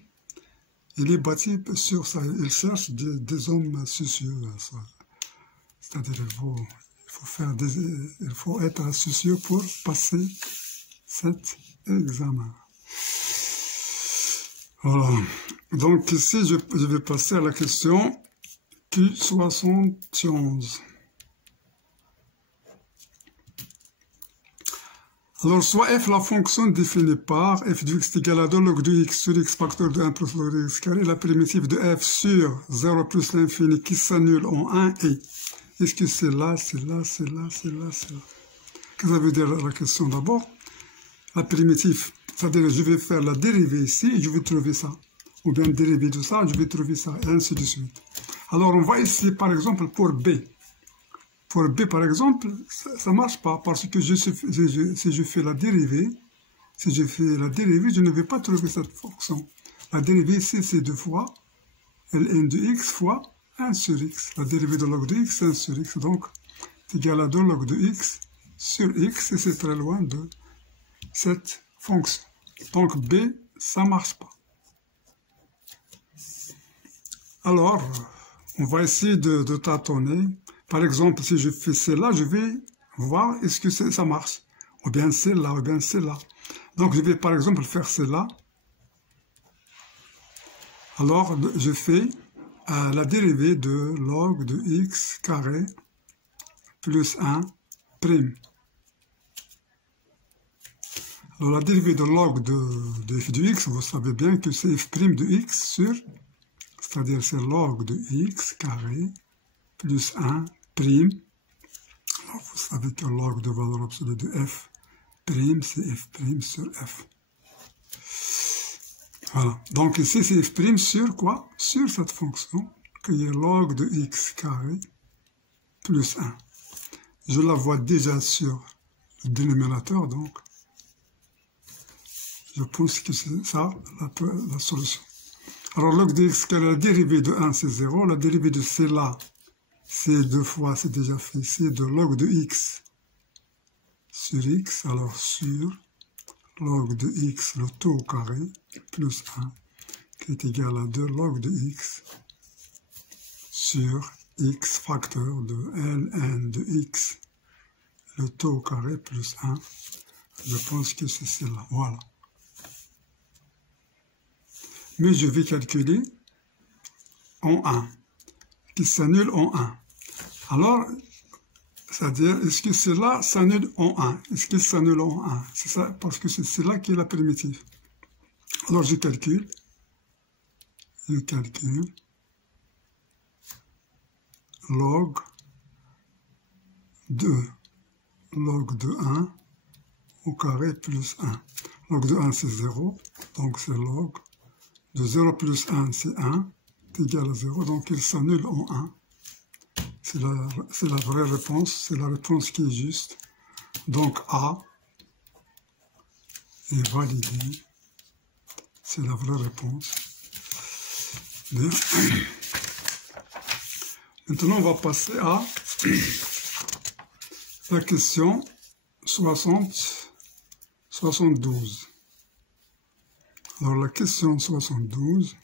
il est bâti sur ça. Il cherche des hommes soucieux. C'est-à-dire il faut être soucieux pour passer cet examen. Voilà. Donc ici, je vais passer à la question Q71. Alors, soit f, la fonction définie par f de x est égal à 2 log de x sur x facteur de 1 plus log de x carré, la primitive de f sur 0 plus l'infini qui s'annule en 1 et est-ce que c'est là, c'est là, c'est là, c'est là, c'est là. Qu'est-ce que ça veut dire la question d'abord? La primitive, c'est-à-dire je vais faire la dérivée ici et je vais trouver ça. Ou bien dérivée de ça, je vais trouver ça, et ainsi de suite. Alors, on va essayer par exemple pour b. Pour b, par exemple, ça ne marche pas parce que si je fais la dérivée, je ne vais pas trouver cette fonction. La dérivée ici, c'est 2 fois ln de x fois 1 sur x. La dérivée de log de x, c'est 1 sur x. Donc, c'est égal à 2 log de x sur x, et c'est très loin de cette fonction. Donc, b, ça ne marche pas. Alors, on va essayer de tâtonner. Par exemple, si je fais celle-là, je vais voir est-ce que ça marche. Ou bien celle-là, ou bien celle-là. Donc, je vais par exemple faire celle-là. Alors, je fais la dérivée de log de x carré plus 1 prime. Alors, la dérivée de log de f de x, vous savez bien que c'est f' de x sur, c'est-à-dire c'est log de x carré plus 1 prime. Alors, vous savez que log de valeur absolue de f prime, c'est f' sur f. Voilà. Donc ici, c'est f' sur quoi? Sur cette fonction, qui est log de x carré plus 1. Je la vois déjà sur le dénominateur, donc je pense que c'est ça la solution. Alors, log de x carré, la dérivée de 1, c'est 0. La dérivée de celle-là, c'est 2 fois, c'est déjà fait. C'est de log de x sur x, alors sur log de x, le tout au carré, plus 1, qui est égal à 2 log de x sur x facteur de ln de x, le tout au carré, plus 1. Je pense que c'est celle-là, voilà. Mais je vais calculer en 1, qui s'annule en 1. Alors, c'est-à-dire, est-ce que cela s'annule en 1? Est-ce qu'il s'annule en 1? C'est ça, parce que c'est là qui est la primitive. Alors, je calcule log de 1 au carré plus 1. Log de 1, c'est 0, donc c'est log de 0 plus 1, c'est 1, c'est égal à 0, donc il s'annule en 1. C'est la vraie réponse, c'est la réponse qui est juste. Donc A est validé, c'est la vraie réponse. Bien. Maintenant, on va passer à la question 72. Alors, la question 72,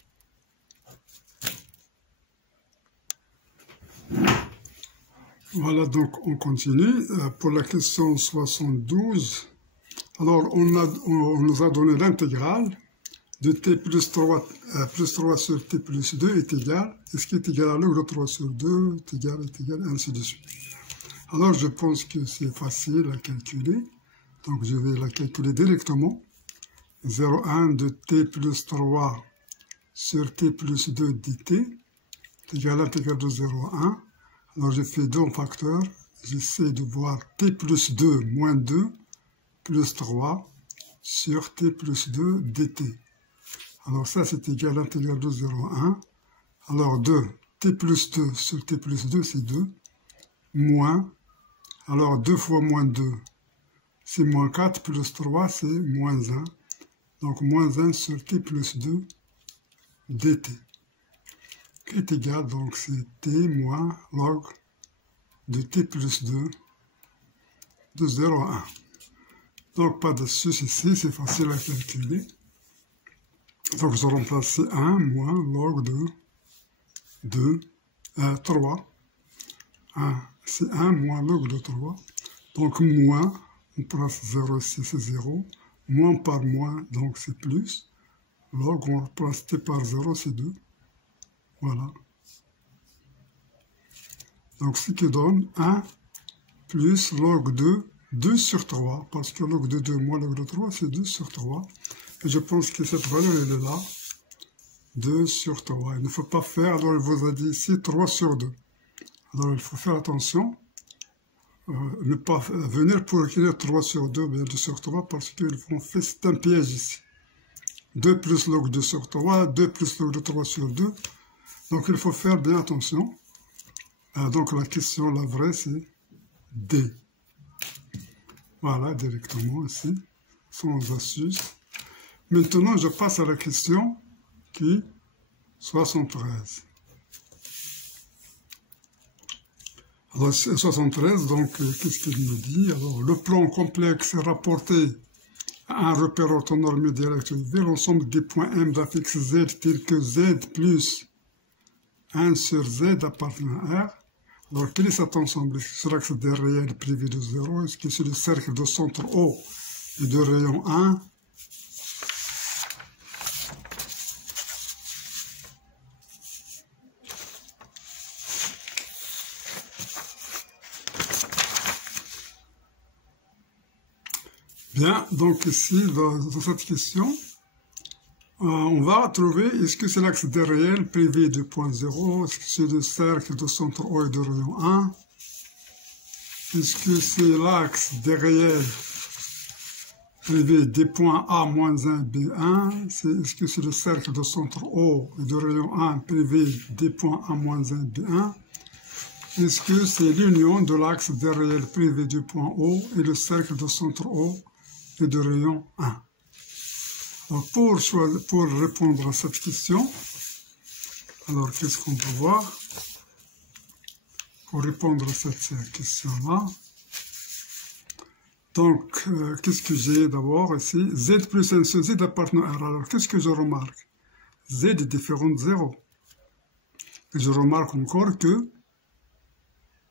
voilà, donc on continue. Pour la question 72, alors on nous a donné l'intégrale de t plus 3 sur t plus 2 est égal, est-ce qui est égal à log de 3 sur 2 est égal, ainsi de suite. Alors je pense que c'est facile à calculer, donc je vais la calculer directement. 0,1 de t plus 3 sur t plus 2 dt est égal à l'intégrale de 0,1. Alors je fais 2 en facteur, j'essaie de voir t plus 2 moins 2 plus 3 sur t plus 2 dt. Alors ça c'est égal à l'intégrale de 0,1. Alors 2, t plus 2 sur t plus 2 c'est 2, moins, alors 2 fois moins 2 c'est moins 4, plus 3 c'est moins 1. Donc moins 1 sur t plus 2 dt. Qui est égal, donc c'est t moins log de t plus 2 de 0 à 1. Donc pas de souci ici, c'est facile à calculer. Donc je remplace 1 moins log de 3. 1, c'est 1 moins log de 3. Donc moins, on place 0 ici, c'est 0. Moins par moins, donc c'est plus. Log, on remplace t par 0, c'est 2. Voilà. Donc ce qui donne 1 plus log de 2 sur 3. Parce que log de 2 moins log de 3, c'est 2 sur 3. Et je pense que cette valeur, elle est là. 2 sur 3. Il ne faut pas faire, alors il vous a dit ici 3 sur 2. Alors il faut faire attention. Ne pas venir pour écrire 3 sur 2, bien 2 sur 3, parce qu'ils vont faire, c'est un piège ici. 2 plus log 2 sur 3, 2 plus log de 3 sur 2. Donc il faut faire bien attention. Donc la question, la vraie, c'est D. Voilà, directement ici, sans astuce. Maintenant, je passe à la question qui 73. Alors, 73, donc, qu'est-ce qu'il nous dit? Alors, le plan complexe est rapporté à un repère orthonormé direct vers l'ensemble des points M d'affixe Z tels que Z plus 1 sur Z appartenant à R. Alors, quel est cet ensemble? Est-ce que c'est l'axe des réels privé de 0? Est-ce que c'est le cercle de centre O et de rayon 1? Bien, donc ici, dans cette question, on va trouver, est-ce que c'est l'axe des réels privé de point 0? Est-ce que c'est le cercle de centre O et de rayon 1? Est-ce que c'est l'axe des réels privé des points A moins 1, B1? Est-ce que c'est le cercle de centre O et de rayon 1 privé des points A moins 1, B1? Est-ce que c'est l'union de l'axe des réels privé du point O et le cercle de centre O et de rayon 1? Alors pour répondre à cette question, alors qu'est-ce qu'on peut voir? Pour répondre à cette question-là, donc qu'est-ce que j'ai d'abord ici? Z plus 1 sur Z appartenant à R. Alors qu'est-ce que je remarque? Z est différent de 0. Et je remarque encore que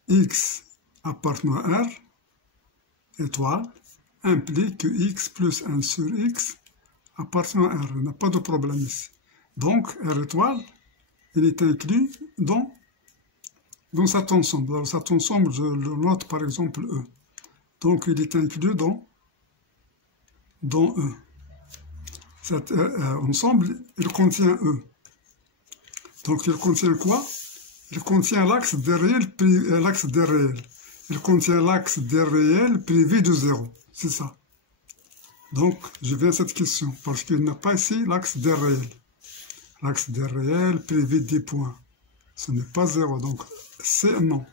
X appartenant à R, étoile, implique que X plus 1 sur X appartient à R. Il n'y a pas de problème ici. Donc, R étoile, il est inclus dans cet ensemble. Alors, cet ensemble, je le note par exemple E. Donc, il est inclus dans E. Cet ensemble, il contient E. Donc, il contient quoi? Il contient l'axe des réels. Il contient l'axe des réels privé de 0. C'est ça. Donc, je viens à cette question, parce qu'il n'y a pas ici l'axe des réels. L'axe des réels privé des points. Ce n'est pas 0, donc c'est non.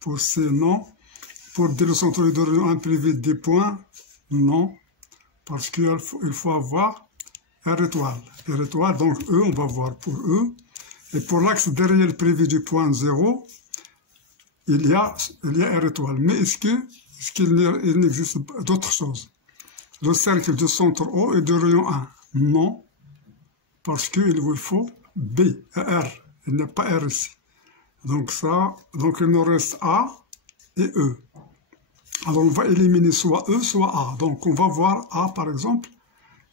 Pour C, non. Pour D, le centre de rayon 1 privé des points, non. Parce qu'il faut avoir R étoile. R étoile, donc E, on va voir pour E. Et pour l'axe des réels privé du point 0, il y a R étoile. Mais est-ce qu'il n'existe d'autre chose? Le cercle de centre O est de rayon 1. Non, parce qu'il vous faut B, R. Il n'y a pas R ici. Donc il nous reste A et E. Alors on va éliminer soit E, soit A. Donc on va voir A par exemple.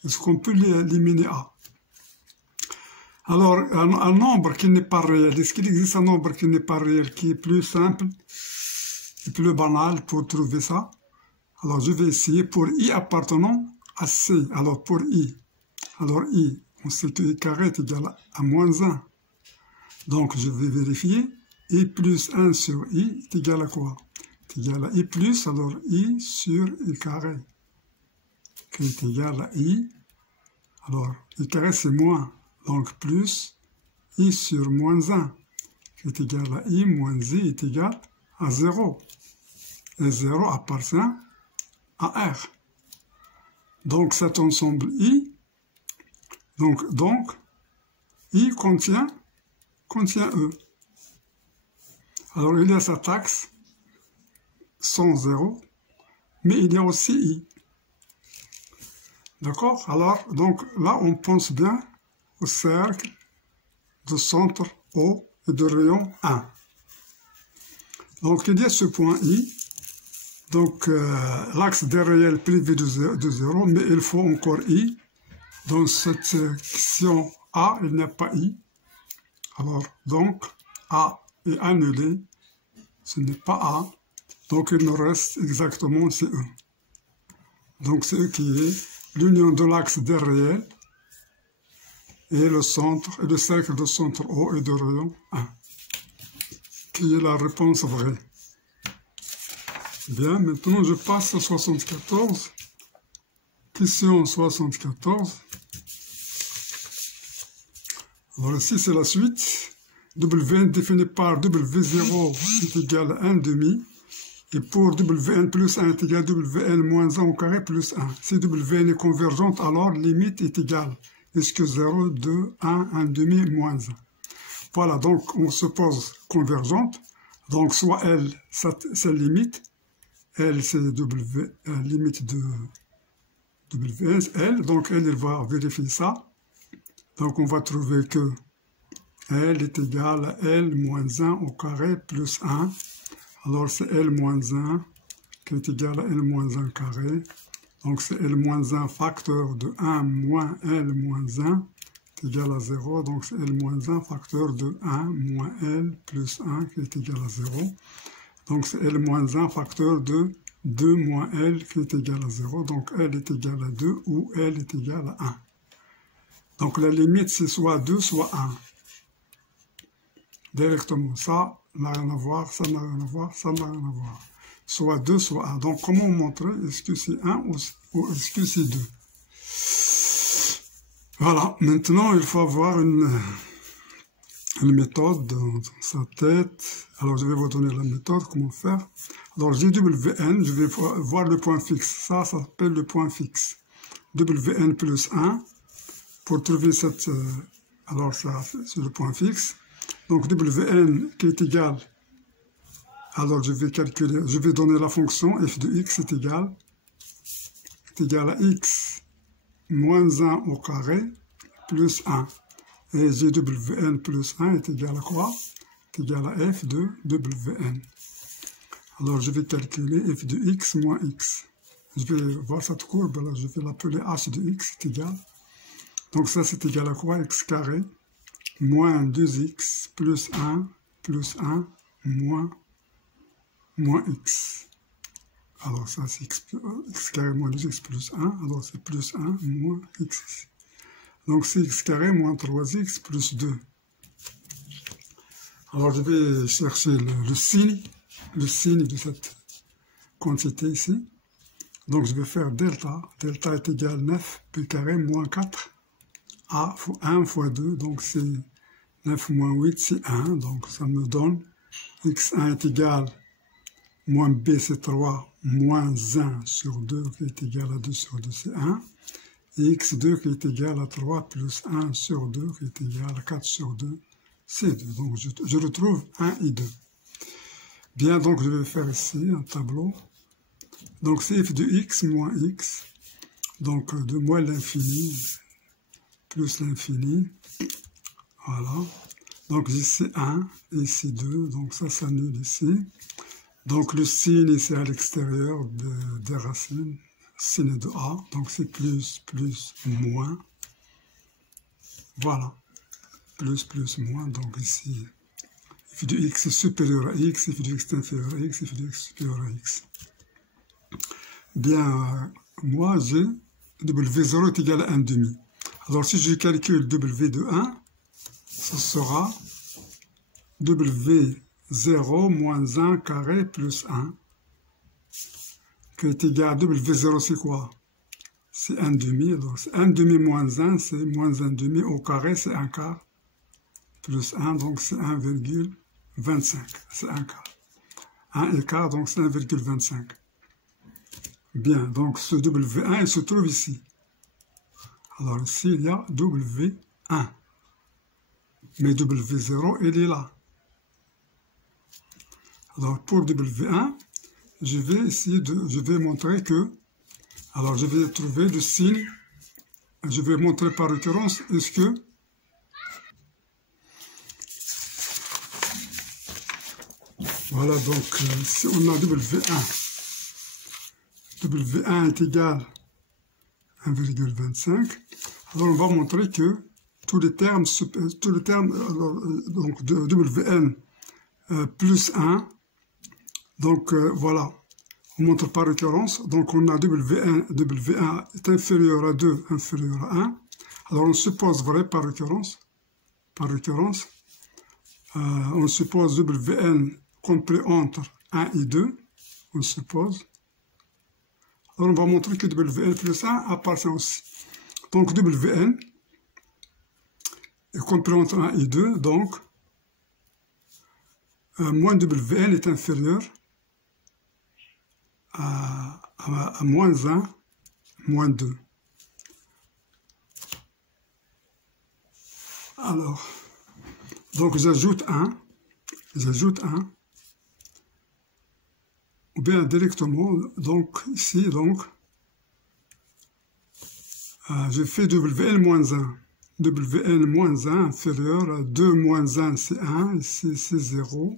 Est-ce qu'on peut éliminer A? Alors un nombre qui n'est pas réel, est-ce qu'il existe un nombre qui n'est pas réel, qui est plus simple et plus banal pour trouver ça? Alors je vais essayer pour I appartenant à C. Alors pour I, on sait que I carré est égal à moins 1. Donc je vais vérifier. I plus 1 sur I est égal à quoi? C'est égal à I plus, alors I sur I carré, qui est égal à I. Alors I carré c'est moins, donc plus I sur moins 1, qui est égal à I moins I est égal à 0. Et 0 appartient à R. Donc cet ensemble I, donc I contient E. Alors il y a cet axe sans 0, mais il y a aussi I. D'accord? Alors, donc là, on pense bien au cercle de centre O et de rayon 1. Donc, il y a ce point I. Donc, l'axe des réels privé de 0, mais il faut encore I. Dans cette section A, il n'y a pas I. Alors, donc, A est annulé. Ce n'est pas A. Donc, il nous reste exactement CE. Donc, CE qui est l'union de l'axe des réels et le centre, et le cercle de centre O et de rayon 1, qui est la réponse vraie. Bien, maintenant je passe à 74. Question 74. Alors ici c'est la suite. Wn défini par W0 est égal à 1 demi. Et pour Wn plus 1 est égal à Wn moins 1 au carré plus 1. Si Wn est convergente, alors limite est égale. Est-ce que 0, 2, 1, 1 demi, moins 1. Voilà, donc on se pose convergente. Donc soit L, c'est limite. L, c'est limite de Wn, L. Donc L, il va vérifier ça. Donc on va trouver que L est égal à L moins 1 au carré plus 1. Alors c'est L moins 1 qui est égal à L moins 1 carré. Donc c'est L moins 1 facteur de 1 moins L moins 1 qui est égal à 0. Donc c'est L moins 1 facteur de 1 moins L plus 1 qui est égal à 0. Donc c'est L moins 1 facteur de 2 moins L qui est égal à 0. Donc L est égal à 2 ou L est égal à 1. Donc la limite c'est soit 2 soit 1. Directement. Ça n'a rien à voir, ça n'a rien à voir, ça n'a rien à voir. Soit 2, soit 1. Donc, comment montrer? Est-ce que c'est 1 ou est-ce que c'est 2? Voilà. Maintenant, il faut avoir une méthode dans sa tête. Alors, je vais vous donner la méthode, comment faire. Alors, j'ai Wn, je vais voir le point fixe. Ça s'appelle le point fixe. Wn plus 1. Pour trouver cette... alors, ça, c'est le point fixe. Donc, Wn qui est égal... Alors, je vais calculer, je vais donner la fonction f de x est égal à x moins 1 au carré plus 1. Et Wn plus 1 est égal à quoi? Est égal à f de Wn. Alors, je vais calculer f de x moins x. Je vais voir cette courbe, là, je vais l'appeler h de x est égal. Donc, ça, c'est égal à quoi? X carré moins 2x plus 1 moins x. Alors ça c'est x carré moins 2x plus 1. Alors c'est plus 1 moins x. Donc c'est x carré moins 3x plus 2. Alors je vais chercher le signe de cette quantité ici. Donc je vais faire delta. Delta est égal à 9 p carré moins 4 a 1 fois 2. Donc c'est 9 moins 8 c'est 1. Donc ça me donne x1 est égal moins b c'est 3, moins 1 sur 2 qui est égal à 2 sur 2 c'est 1, et x2 qui est égal à 3 plus 1 sur 2 qui est égal à 4 sur 2 c'est 2. Donc je retrouve 1 et 2. Bien, donc je vais faire ici un tableau. Donc c'est f de x moins x, donc de moins l'infini plus l'infini. Voilà. Donc ici 1 et ici 2, donc ça s'annule ici. Donc le signe c'est à l'extérieur des racines, signe de A, donc c'est plus, moins. Voilà, plus, moins, donc ici, f de x est supérieur à x, f de x est inférieur à x, f de x est supérieur à x. Bien, moi j'ai W0 est égal à 1 demi. Alors si je calcule W de 1, ce sera W0 moins 1 carré plus 1, qui est égal à W0, c'est quoi? C'est 1 demi, alors 1 demi moins 1, c'est moins 1 demi, au carré c'est 1 quart, plus 1, donc c'est 1,25, c'est 1 quart. 1 et quart, donc c'est 1,25. Bien, donc ce W1, il se trouve ici. Alors ici, il y a W1. Mais W0, il est là. Alors pour W1, je vais essayer je vais montrer que, alors je vais trouver le signe je vais montrer par récurrence, est-ce que voilà, donc si on a W1 est égal à 1,25, alors on va montrer que tous les termes donc de Wn plus 1, donc voilà, on montre par récurrence, donc on a W1 est inférieur à 2, inférieur à 1, alors on suppose vrai par récurrence, on suppose Wn compris entre 1 et 2, on suppose, alors on va montrer que Wn plus 1 appartient aussi, donc Wn est compris entre 1 et 2, donc moins Wn est inférieur à moins 1, moins 2. Alors, donc j'ajoute 1, ou bien directement, donc ici, donc, je fais Wn moins 1. Wn moins 1 inférieur à 2 moins 1, c'est 1, ici c'est 0.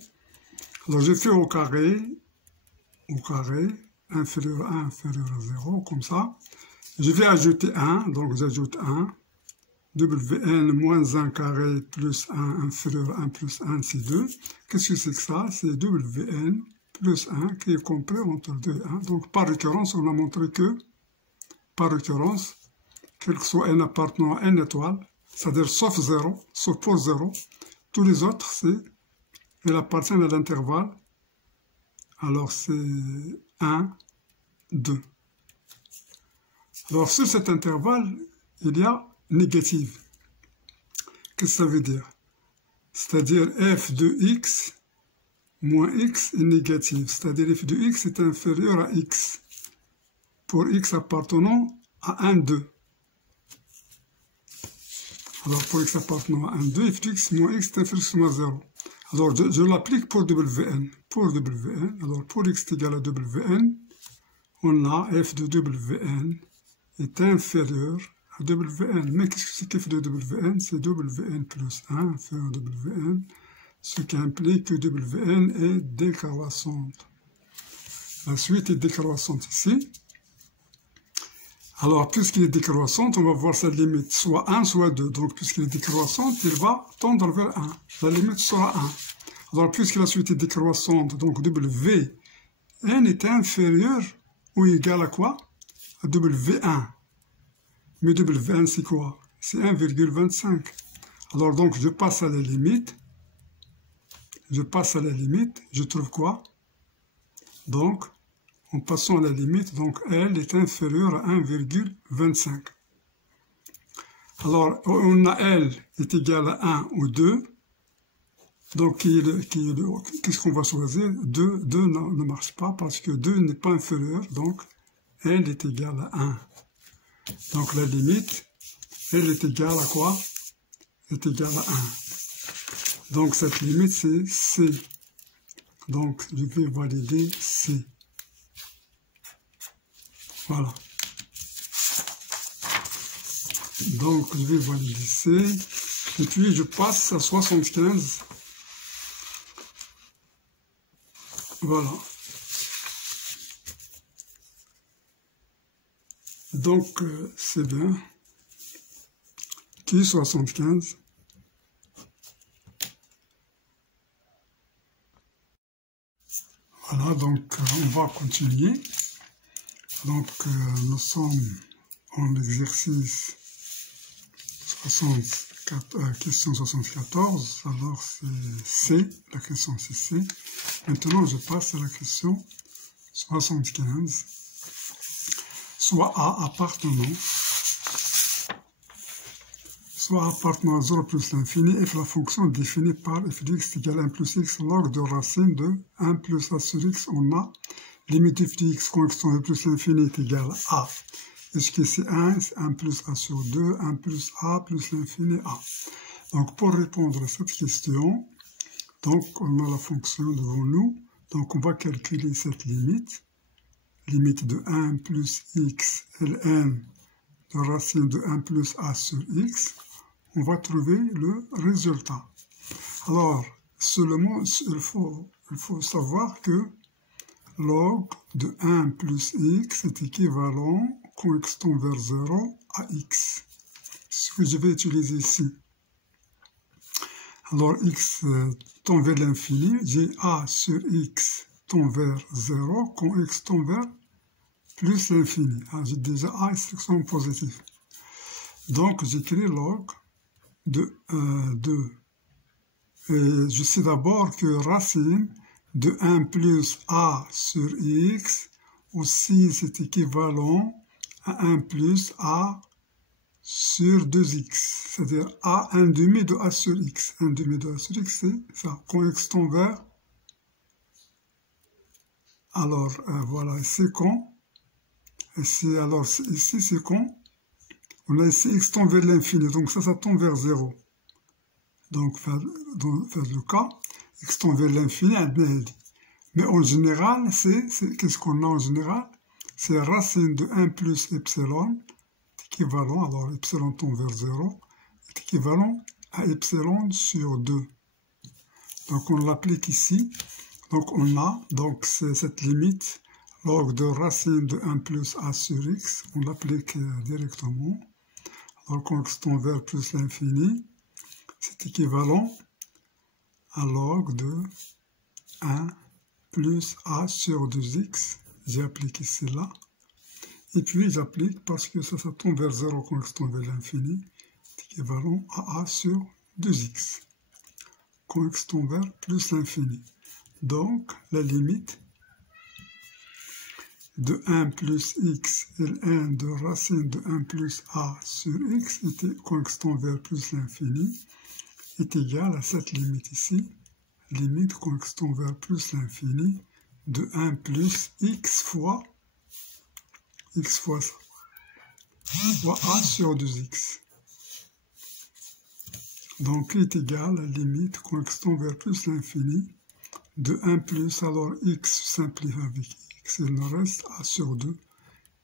Alors je fais au carré, inférieur à 1, inférieur à 0, comme ça. Je vais ajouter 1, donc j'ajoute 1. Wn moins 1 carré plus 1 inférieur à 1 plus 1, c'est 2. Qu'est-ce que c'est que ça? C'est Wn plus 1 qui est compris entre 2 et 1. Donc par récurrence, on a montré que, par récurrence, quel que soit n appartenant à n étoile, c'est-à-dire sauf 0, sauf pour 0, tous les autres, elles appartiennent à l'intervalle. Alors c'est 1, 2. Alors sur cet intervalle, il y a négative. Qu'est-ce que ça veut dire? C'est-à-dire f de x moins x est négative. C'est-à-dire f de x est inférieur à x. Pour x appartenant à 1, 2. Alors pour x appartenant à 1, 2, f de x moins x est inférieur à 0. Alors je l'applique pour Wn. Alors pour x est égal à Wn, on a f de Wn est inférieur à Wn. Mais qu'est-ce que c'est que f de Wn? C'est Wn plus 1 inférieur à Wn, ce qui implique que Wn est décroissante. La suite est décroissante ici. Alors, puisqu'il est décroissante, on va voir sa limite, soit 1, soit 2. Donc, puisqu'il est décroissante, il va tendre vers 1. La limite sera 1. Alors, puisque la suite est décroissante, donc Wn est inférieur ou égal à quoi? À W1. Mais W1, c'est quoi? C'est 1,25. Alors, donc, je passe à la limite. Je trouve quoi? Donc, en passant à la limite, donc L est inférieure à 1,25. Alors, on a L est égal à 1 ou 2. Donc, qu'est-ce qu'on va choisir? 2 ne marche pas parce que 2 n'est pas inférieur. Donc, L est égal à 1. Donc, la limite, L est égale à quoi? Est égale à 1. Donc, cette limite, c'est C. Donc, je vais valider C. Voilà. Donc, je vais valider C. Et puis, je passe à 75. Voilà. Donc, c'est bien. Qui 75? Voilà, donc, on va continuer. Donc, nous sommes en exercice 64, question 74. Alors, c'est C, la question c'est C. Maintenant, je passe à la question 75. Soit A appartenant à 0 plus l'infini, f la fonction définie par f de x égale 1 plus x log de racine de 1 plus a sur x, on a limite f de x constant plus l'infini est égal à a. Est-ce que c'est 1? C'est 1 plus a sur 2, 1 plus a plus l'infini a. Donc pour répondre à cette question, donc on a la fonction devant nous, donc on va calculer cette limite de 1 plus x ln de racine de 1 plus a sur x, on va trouver le résultat. Alors, seulement, il faut savoir que log de 1 plus x est équivalent, quand x tend vers 0, à x. C'est ce que je vais utiliser ici. Alors, x tend vers l'infini, j'ai a sur x tend vers 0, quand x tend vers plus l'infini. J'ai déjà a instruction positive. Donc, j'écris log de 2. Et je sais d'abord que racine de 1 plus a sur x, aussi c'est équivalent à 1 plus a sur 2x, c'est-à-dire a 1 demi de a sur x. 1 demi de a sur x, c'est ça, quand x tend vers. Alors, voilà, c'est quand. Alors, ici, c'est quand. On a ici x tend vers l'infini, donc ça tend vers 0. Donc, faire le cas, x tend vers l'infini, mais en général, qu'est-ce qu'on a en général? C'est racine de 1 plus epsilon, équivalent, alors epsilon tend vers 0, est équivalent à epsilon sur 2. Donc, on l'applique ici. Donc, on a cette limite, log de racine de 1 plus a sur x, on l'applique directement. Alors, quand x tend vers plus l'infini, c'est équivalent à log de 1 plus a sur 2x. J'ai appliqué cela. Et puis, j'applique parce que ça tend vers 0 quand x tend vers l'infini. C'est équivalent à a sur 2x. Quand x tend vers plus l'infini. Donc, la limite de 1 plus x et 1 de racine de 1 plus a sur x, quand x tend vers plus l'infini, est égale à cette limite ici, limite quand x tend vers plus l'infini, de 1 plus x fois ça, fois a sur 2x. Donc, est égal à la limite quand x tend vers plus l'infini, de 1 plus, alors x simplifie avec x, il nous reste a sur 2,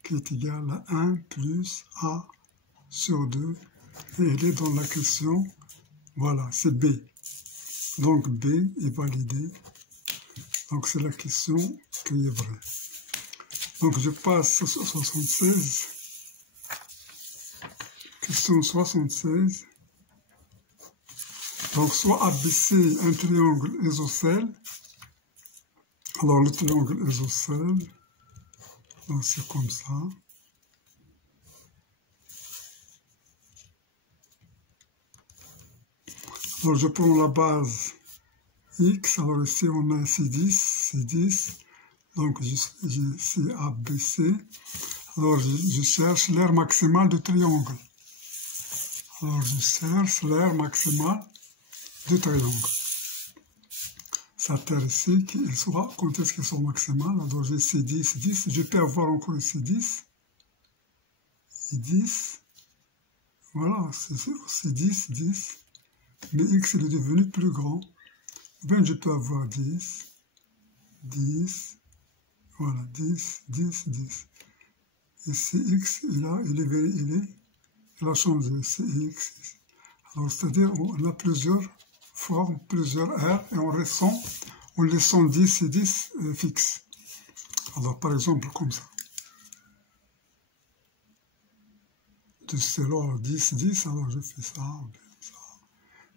qui est égal à 1 plus a sur 2, et il est dans la question, voilà, c'est B. Donc B est validé, donc c'est la question qui est vraie. Donc je passe à 76, question 76. Donc, soit ABC, un triangle isocèle. Alors, le triangle isocèle, c'est comme ça. Alors, je prends la base X. Alors, ici, on a C10. Donc, c'est ABC. Alors, je cherche l'aire maximale du triangle. Alors, je cherche l'aire maximale du triangle. Ça terre ici, quand est-ce qu'ils sont maximales? Alors j'ai C10, 10, je peux avoir encore C10, et 10, voilà, c'est 10, 10, mais X il est devenu plus grand, bien je peux avoir 10, 10, voilà, 10, 10, 10, et CX, il a changé, CX, alors c'est-à-dire on a plusieurs formes, plusieurs aires, et on laissant 10 et 10 fixes. Alors, par exemple, comme ça. De cela, 10, 10, alors je fais ça,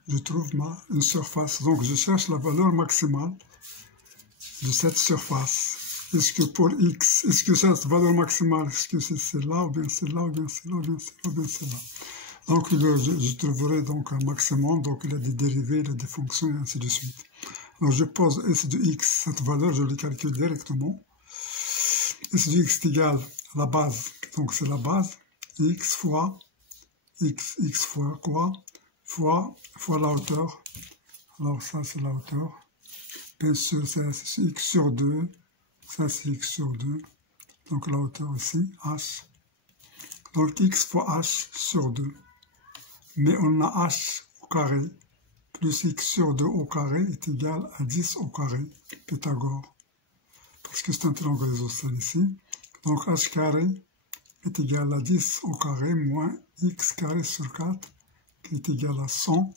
je trouve une surface. Donc, je cherche la valeur maximale de cette surface. Est-ce que pour x, est-ce que cette valeur maximale, est-ce que c'est celle-là, ou bien celle-là, ou bien celle-là, ou bien celle-là, ou bien celle-là. Donc, je trouverai donc un maximum, donc il y a des dérivés, il y a des fonctions, et ainsi de suite. Alors, je pose s de x, cette valeur, je le calcule directement. S de x est égal à la base, donc c'est la base, x fois quoi? Fois la hauteur. Alors, ça, c'est la hauteur. Bien sûr, c'est x sur 2, ça, c'est x sur 2. Donc, la hauteur ici, h. Donc, x fois h sur 2. Mais on a h au carré, plus x sur 2 au carré est égal à 10 au carré, Pythagore. Parce que c'est un triangle isocèle ici. Donc h carré est égal à 10 au carré moins x carré sur 4 qui est égal à 100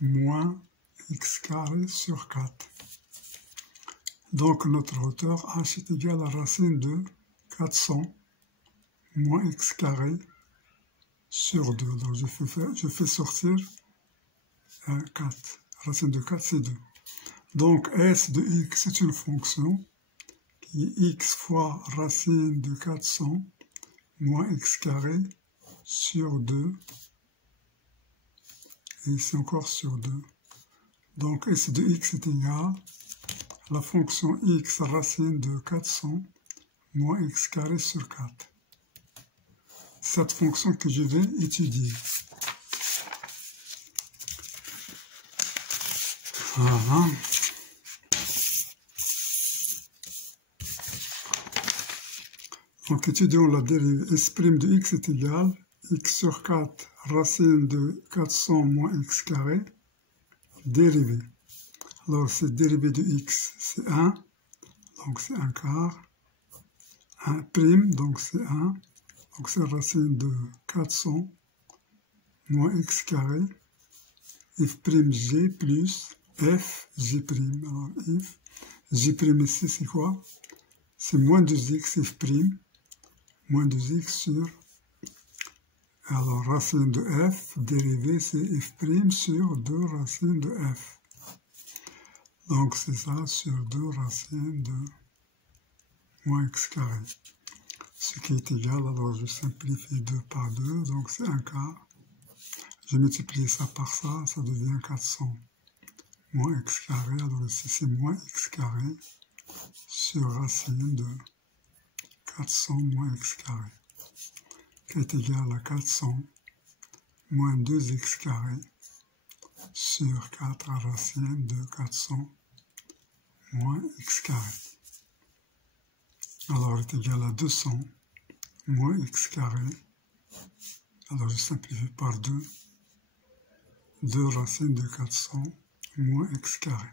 moins x carré sur 4. Donc notre hauteur h est égal à racine de 400 moins x carré sur 2. Donc je fais sortir 4. Racine de 4 c'est 2. Donc s de x c'est une fonction qui est x fois racine de 400 moins x carré sur 2. Et ici encore sur 2. Donc s de x est égal à la fonction x racine de 400 moins x carré sur 4. Cette fonction que je vais étudier. Voilà. Donc étudions la dérivée. S' de x est égal à x sur 4 racine de 400 moins x carré dérivée. Alors cette dérivée de x c'est 1, donc c'est 1 quart. 1 prime, donc c'est 1. Donc c'est racine de 400 moins x carré. F' g plus f g'. Alors f g' ici c'est quoi? C'est moins 2x f'. Moins 2x sur, alors racine de f, dérivée c'est f' sur 2 racines de f. Donc c'est ça sur 2 racines de moins x carré. Ce qui est égal, alors je simplifie 2 par 2, donc c'est 1 quart. Je multiplie ça par ça, ça devient 400 moins x carré. Alors ici c'est moins x carré sur racine de 400 moins x carré, qui est égal à 400 moins 2x carré sur 4 à racine de 400 moins x carré. Alors est égal à 200 moins x carré. Alors je simplifie par 2. 2 racines de 400 moins x carré.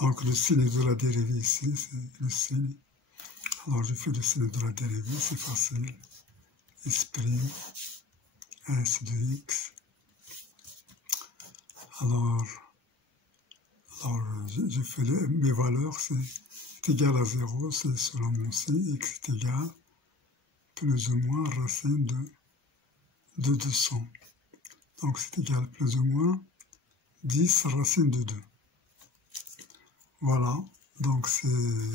Donc le signe de la dérivée ici, c'est le signe. Alors je fais le signe de la dérivée, c'est facile. S' S de x. Alors je fais mes valeurs, c'est égal à 0, c'est selon mon signe, x est égal plus ou moins racine de 200. Donc c'est égal plus ou moins 10 racine de 2. Voilà, donc c'est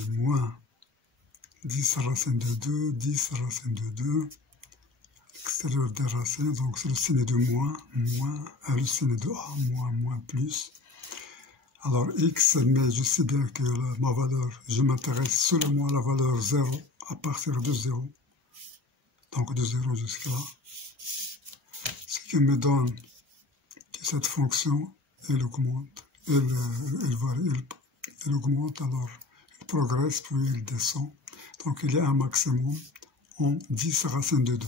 moins 10 racine de 2, 10 racine de 2, extérieur des racines, donc c'est le signe de moins, le signe de a, moins, plus. Alors x, mais je sais bien que ma valeur, je m'intéresse seulement à la valeur 0, à partir de 0. Donc de 0 jusqu'à là. Ce qui me donne que cette fonction, elle augmente, elle varie, elle augmente, alors elle progresse, puis elle descend. Donc il y a un maximum en 10 racines de 2.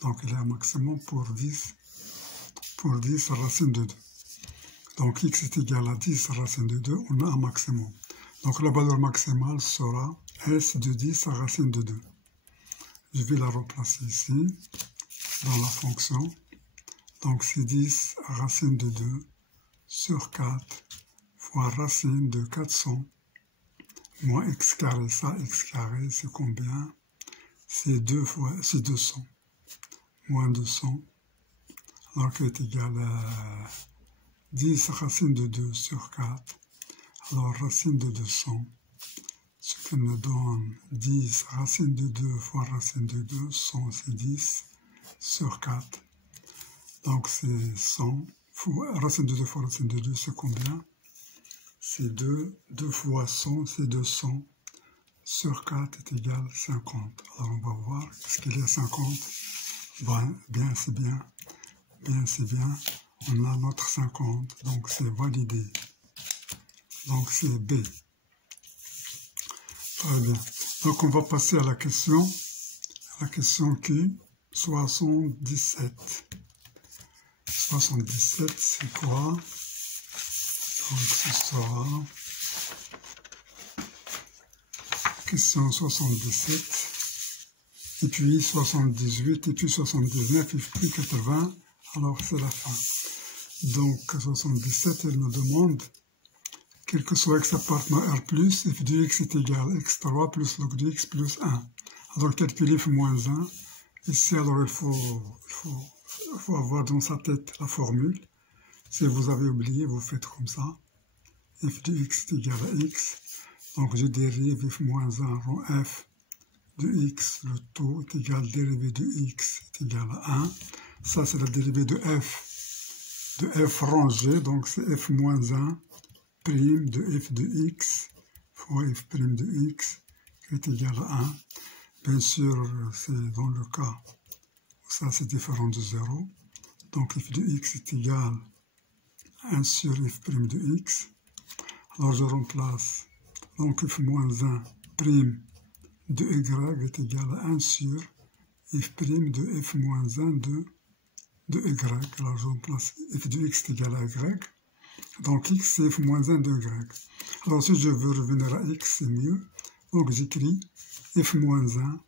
Donc il y a un maximum pour 10 racines de 2. Donc x est égal à 10 racines de 2, on a un maximum. Donc la valeur maximale sera s de 10 racines de 2. Je vais la replacer ici, dans la fonction. Donc c'est 10 racine de 2 sur 4 fois racine de 400 moins x carré. Ça, x carré, c'est combien? C'est 200. Moins 200. Alors qui est égal à 10 racine de 2 sur 4. Alors racine de 200. Ce qui me donne 10 racine de 2 fois racine de 2. 100 c'est 10 sur 4. Donc c'est 100. Racine de 2 fois racine de 2 c'est combien? C'est 2. 2 fois 100 c'est 200. Sur 4 est égal à 50. Alors on va voir, est-ce qu'il y a 50? Bien c'est bien. Bien c'est bien. On a notre 50, donc c'est validé. Donc c'est B. Très bien. Donc on va passer à la question Q, 77. 77, c'est quoi? Donc ce sera question 77. et puis 78, et puis 79, et puis 80, alors c'est la fin. Donc 77, elle nous demande, quel que soit x appartenant à R+, f de x est égal à x3 plus log de x plus 1. Alors calculer f moins 1, ici alors il faut avoir dans sa tête la formule. Si vous avez oublié, vous faites comme ça. F de x est égal à x. Donc je dérive f moins 1 rond f de x, le taux est égal à dérivée de x est égal à 1. Ça c'est la dérivée de f rangé, donc c'est f moins 1 prime de f de x fois f prime de x qui est égal à 1. Bien sûr, c'est dans le cas où ça c'est différent de 0. Donc f de x est égal à 1 sur f prime de x. Alors je remplace, donc f moins 1 prime de y est égal à 1 sur f prime de f moins 1 de y. Alors je remplace f de x est égal à y. Donc x c'est f moins 1 de y. Alors si je veux revenir à x, c'est mieux. Donc j'écris f moins 1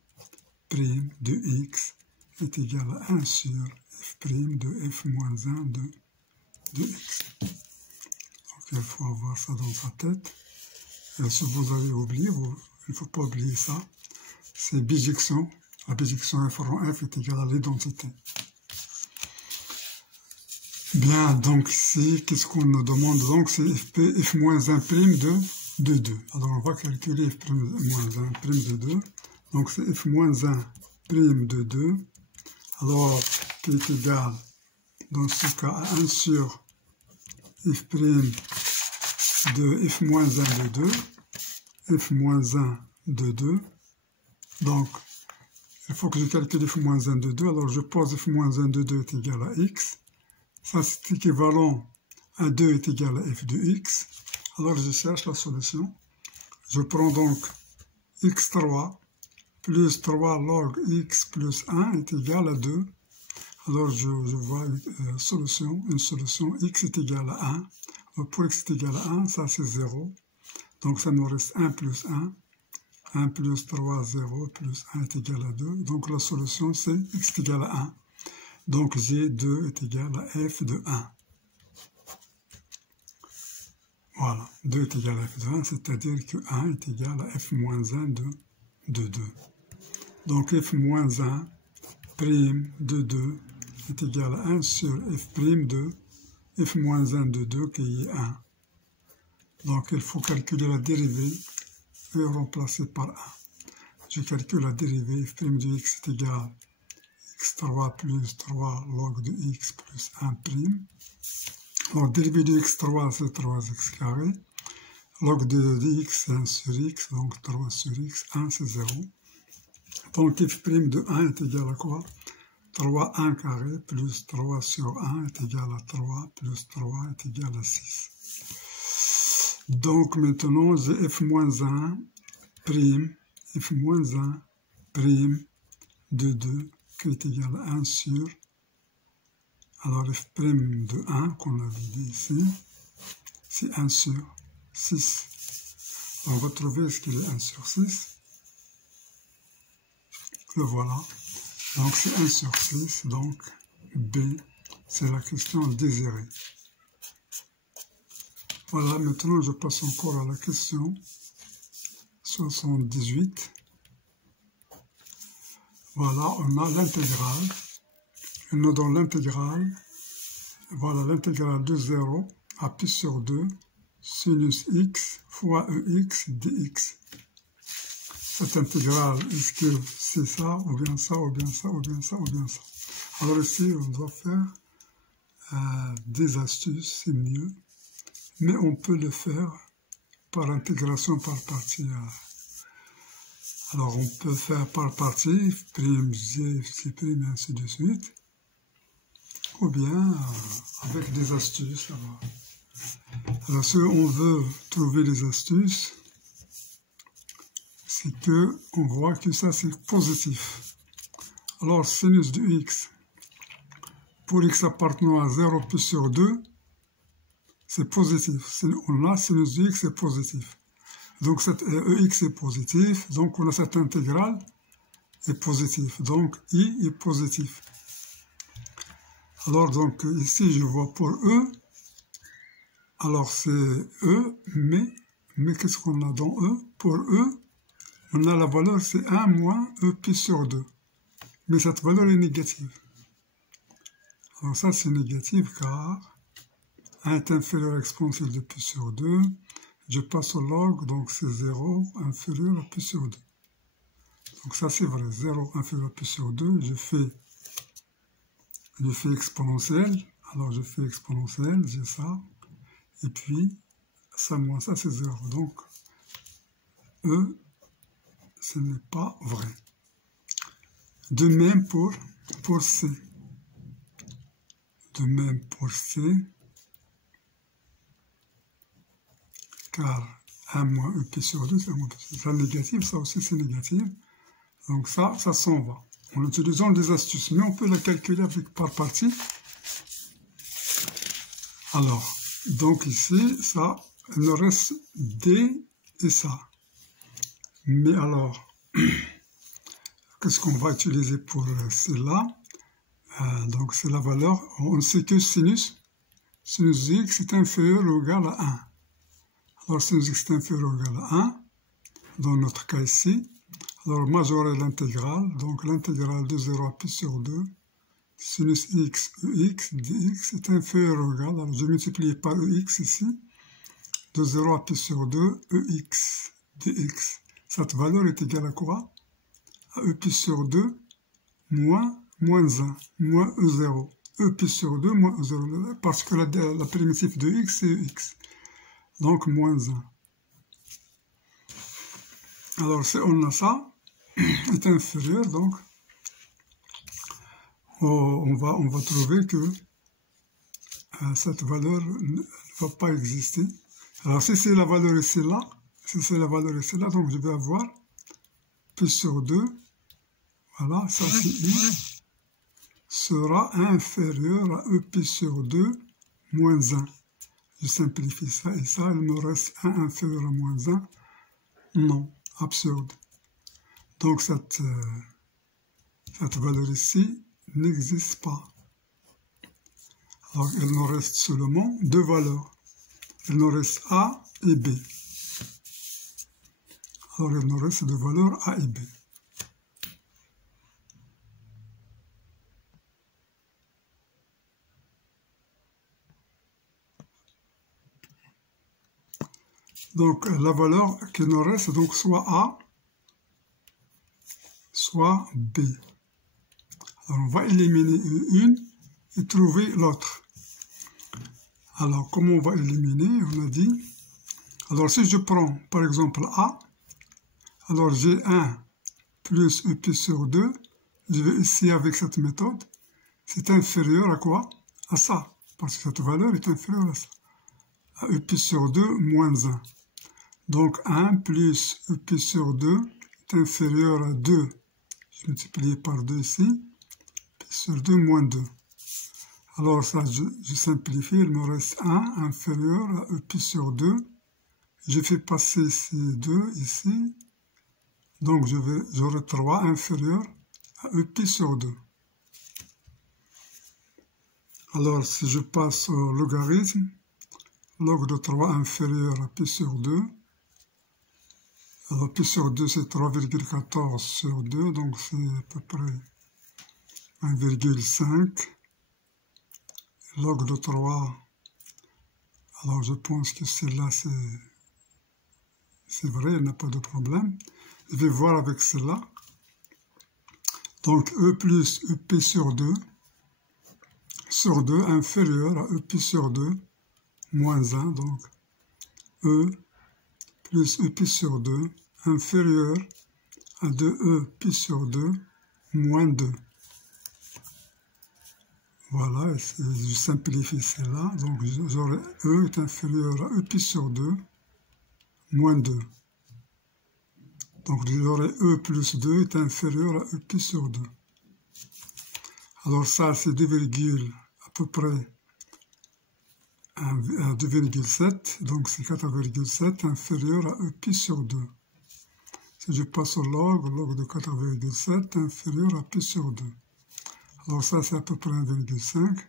prime de x est égal à 1 sur f prime de f moins 1 de x. Donc il faut avoir ça dans sa tête. Et si vous avez oublié, il ne faut pas oublier ça. C'est bijection. La bijection f rond f est égale à l'identité. Bien, donc ici, qu'est-ce qu'on nous demande? Donc c'est f moins 1 prime de 2. Alors on va calculer f moins 1 prime de 2. Donc c'est f moins 1 prime de 2. Alors qui est égal, dans ce cas, à 1 sur f prime de f moins 1 de 2. F moins 1 de 2. Donc, il faut que je calcule f moins 1 de 2. Alors je pose f moins 1 de 2 est égal à x. Ça, c'est équivalent à 2 est égal à f de x. Alors, je cherche la solution. Je prends donc x3 plus 3 log x plus 1 est égal à 2. Alors, je vois une solution x est égal à 1. Alors, pour x est égal à 1, ça c'est 0. Donc, ça nous reste 1 plus 1. 1 plus 3, 0 plus 1 est égal à 2. Donc, la solution, c'est x est égal à 1. Donc, G2 est égal à f de 1. Voilà, 2 est égal à f de 1, c'est-à-dire que 1 est égal à f moins 1 de 2. Donc, f moins 1 prime de 2 est égal à 1 sur f prime de f moins 1 de 2 qui est 1. Donc, il faut calculer la dérivée et remplacer par 1. Je calcule la dérivée, f prime de x est égal à x3 plus 3 log de x plus 1 prime. Alors, dérivée de x3, c'est 3x carré. Log de x, c'est 1 sur x, donc 3 sur x, 1, c'est 0. Donc, f' de 1 est égal à quoi? 3, 1 carré, plus 3 sur 1 est égal à 3, plus 3 est égal à 6. Donc, maintenant, j'ai f moins 1 prime, f moins 1 prime de 2, qui est égal à 1 sur, alors f' de 1, qu'on avait dit ici, c'est 1 sur 6. On va trouver ce qu'il est 1 sur 6. Le voilà. Donc c'est 1 sur 6, donc B, c'est la question désirée. Voilà, maintenant je passe encore à la question 78. Voilà, on a l'intégrale. Il nous donne l'intégrale. Voilà, l'intégrale de 0 à pi sur 2, sinus x fois ex dx. Cette intégrale, est-ce que c'est ça, ou bien ça, ou bien ça, ou bien ça, ou bien ça? Alors ici, on doit faire des astuces, c'est mieux. Mais on peut le faire par intégration par partie. Alors on peut faire par partie, prime g, c prime, et ainsi de suite. Ou bien avec des astuces. Alors si on veut trouver les astuces, c'est que on voit que ça c'est positif. Alors sinus de x, pour x appartenant à 0 pi sur 2, c'est positif. On a sinus de x c'est positif. Donc cette ex est positif, donc on a cette intégrale, est positif. Donc, I est positif. Alors, donc, ici, je vois pour E. Alors, c'est E, mais qu'est-ce qu'on a dans E? Pour E, on a la valeur, c'est 1 moins E pi sur 2. Mais cette valeur est négative. Alors ça, c'est négatif car 1 est inférieur à l'exponentielle de pi sur 2. Je passe au log, donc c'est 0 inférieur à pi sur 2. Donc ça, c'est vrai. 0 inférieur à pi sur 2, je fais exponentielle. Alors je fais exponentielle, j'ai ça. Et puis, ça moins ça, c'est 0. Donc, E, ce n'est pas vrai. De même pour C. De même pour C, car 1 moins E pi sur 2, c'est négatif, ça aussi c'est négatif. Donc ça s'en va. En utilisant des astuces, mais on peut la calculer avec par partie. Alors, donc ici, ça, il nous reste D et ça. Mais alors, qu'est-ce qu'on va utiliser pour celle-là? Donc c'est la valeur, on sait que sinus x est inférieur ou égal à 1. Alors sinus x est inférieur ou égal à 1, dans notre cas ici. Alors moi j'aurai l'intégrale, donc l'intégrale de 0 à pi sur 2, sinus x, ex, dx est inférieur ou égal, alors je multiplie par ex ici, de 0 à pi sur 2, ex, dx. Cette valeur est égale à quoi? À e pi sur 2 moins 1, moins E0. E pi sur 2 moins E0, parce que la primitive de x, c'est x. Donc, moins 1. Alors, si on a ça, est inférieur, donc, on va trouver que cette valeur ne va pas exister. Alors, si c'est la valeur ici là, donc je vais avoir pi sur 2, voilà, ça c'est i, sera inférieur à e pi sur 2 moins 1. Je simplifie ça et ça, il me reste 1 inférieur à moins 1. Non, absurde. Donc cette valeur ici n'existe pas. Alors il nous reste seulement deux valeurs. Il nous reste A et B. Alors il nous reste deux valeurs A et B. Donc la valeur qui nous reste, donc soit A, soit B. Alors on va éliminer une et trouver l'autre. Alors comment on va éliminer? On a dit, alors si je prends par exemple A, alors j'ai 1 plus E pi sur 2, je vais essayer avec cette méthode, c'est inférieur à quoi? À ça, parce que cette valeur est inférieure à ça. À E pi sur 2 moins 1. Donc 1 plus E pi sur 2 est inférieur à 2. Je multiplie par 2 ici. Pi sur 2 moins 2. Alors ça, je simplifie. Il me reste 1 inférieur à E pi sur 2. Je fais passer ces 2 ici. Donc j'aurai 3 inférieur à E pi sur 2. Alors si je passe au logarithme, log de 3 inférieur à pi sur 2. Alors, pi sur 2, c'est 3,14 sur 2, donc c'est à peu près 1,5. Log de 3, alors je pense que celle-là, c'est vrai, il n'y a pas de problème. Je vais voir avec celle-là. Donc, E plus E pi sur 2 inférieur à E pi sur 2 moins 1, donc E plus E pi sur 2 inférieur à 2E pi sur 2 moins 2. Voilà, je simplifie cela. Donc j'aurai E est inférieur à E pi sur 2 moins 2. Donc j'aurai E plus 2 est inférieur à E pi sur 2. Alors ça c'est 2, à peu près à 2,7, donc c'est 4,7 inférieur à E pi sur 2. Si je passe au log de 4,7 inférieur à pi sur 2. Alors ça, c'est à peu près 1,5.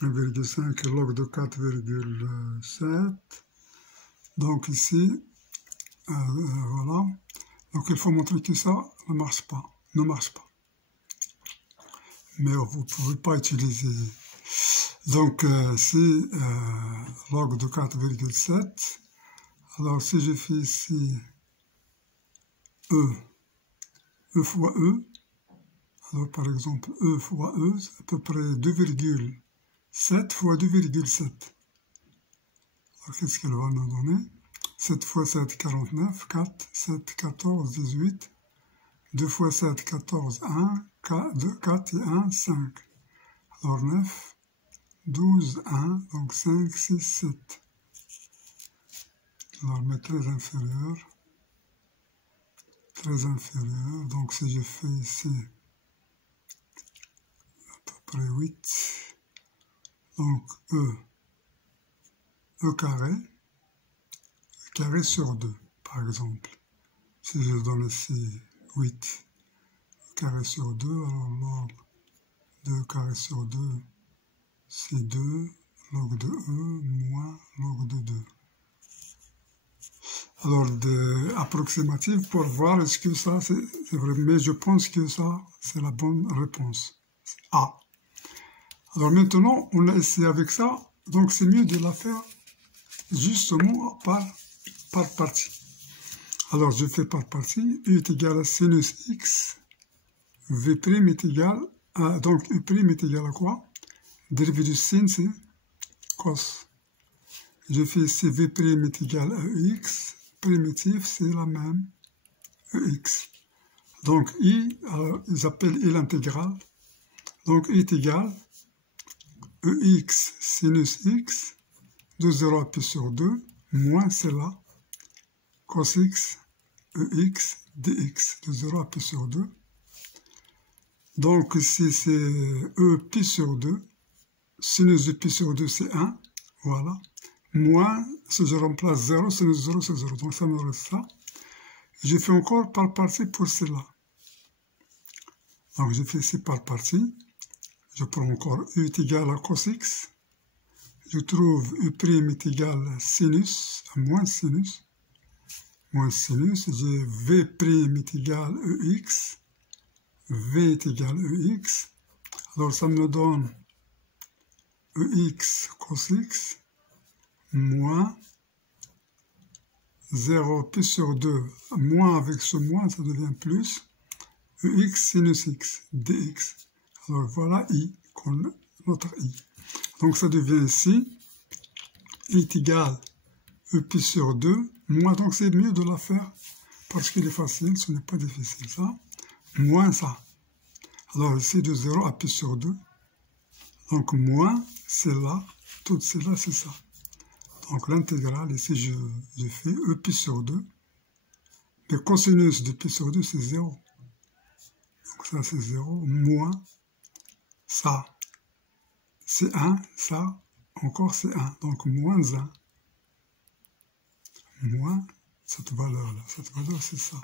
1,5 log de 4,7. Donc ici, voilà. Donc il faut montrer que ça ne marche pas. Mais vous ne pouvez pas utiliser. Donc si log de 4,7, alors si je fais ici E fois E, alors par exemple E fois E, c'est à peu près 2,7 fois 2,7. Alors qu'est-ce qu'elle va nous donner? 7 fois 7, 49, 4, 7, 14, 18, 2 fois 7, 14, 1, 4 et 1, 5. Alors 9, 12, 1, donc 5, 6, 7. Alors mais très inférieur, donc si je fais ici à peu près 8, donc E carré sur 2, par exemple. Si je donne ici 8 carré sur 2, alors log de carré sur 2, c'est 2, log de E moins log de 2. Alors, approximative pour voir est-ce que ça c'est vrai, mais je pense que ça c'est la bonne réponse. A. Alors maintenant, on a essayé avec ça, donc c'est mieux de la faire justement par partie. Alors je fais par partie, U est égal à sinus x, V' est égal à, donc U' est égal à quoi? Dérivé du sin, c'est cos. Je fais ici V' est égal à X, primitif, c'est la même, EX. Donc I, alors, ils appellent I l'intégrale. Donc I est égal EX sinus X, de 0 à pi sur 2, moins c'est là, cos X, EX, dx, de 0 à pi sur 2. Donc ici c'est E pi sur 2, sinus de pi sur 2 c'est 1, voilà. Moins, si je remplace 0, sinus 0 c'est 0, donc ça me reste ça. Je fais encore par partie pour cela. Donc je fais ici par partie. Je prends encore U est égal à cos x. Je trouve U' est égal à sinus, à moins sinus. Moins sinus, j'ai V' est égal à EX. V est égal à EX. Alors ça me donne EX cos x moins 0 pi sur 2, moins avec ce moins, ça devient plus, EX sinus x, dx. Alors voilà I, notre I. Donc ça devient ici, I est égal E pi sur 2, moins, donc c'est mieux de la faire, parce qu'il est facile, ce n'est pas difficile ça, moins ça. Alors ici de 0 à pi sur 2, donc moins, c'est là, tout c'est là, c'est ça. Donc l'intégrale, ici je fais E pi sur 2. Mais cosinus de pi sur 2, c'est 0. Donc ça, c'est 0. Moins ça, c'est 1. Ça, encore, c'est 1. Donc moins 1. Moins cette valeur-là. Cette valeur, c'est ça.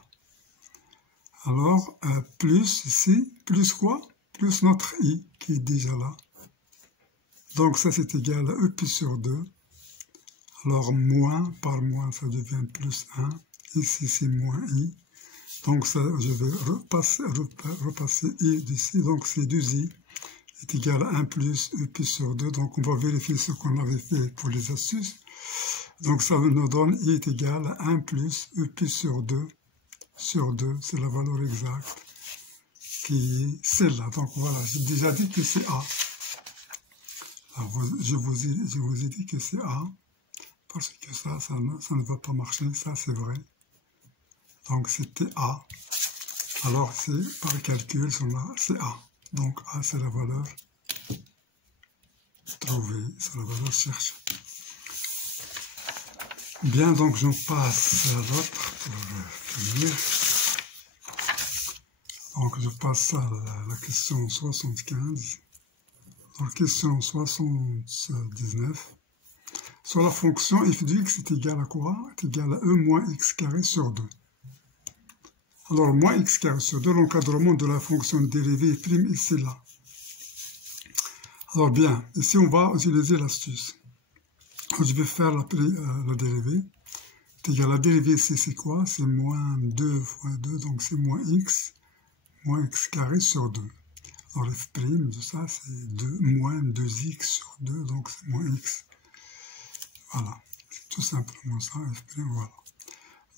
Alors, plus ici, plus quoi? Plus notre I, qui est déjà là. Donc ça, c'est égal à E pi sur 2. Alors, moins par moins, ça devient plus 1. Ici, c'est moins I. Donc, ça, je vais repasser I d'ici. Donc, c'est 2I est égal à 1 plus E pi sur 2. Donc, on va vérifier ce qu'on avait fait pour les astuces. Donc, ça nous donne I est égal à 1 plus E pi sur 2. Sur 2, c'est la valeur exacte qui est celle-là. Donc, voilà, j'ai déjà dit que c'est A. Alors, je vous ai dit que c'est A. Parce que ça ne va pas marcher, ça c'est vrai. Donc c'était A. Alors c'est par calcul, c'est A. Donc A c'est la valeur trouvée, c'est la valeur cherchée. Bien, donc je passe à l'autre pour finir. Donc je passe à la question 75. Donc question 79. Sur la fonction f de x est égal à quoi? Est égal à e moins x carré sur 2. Alors, moins x carré sur 2, l'encadrement de la fonction dérivée prime ici, là. Alors, bien, ici, on va utiliser l'astuce. Je vais faire la dérivée. C'est-à-dire, la dérivée ici, c'est quoi? C'est moins 2 fois 2, donc c'est moins x carré sur 2. Alors, f' de ça, c'est moins 2x sur 2, donc c'est moins x. Voilà, c'est tout simplement ça, f', voilà.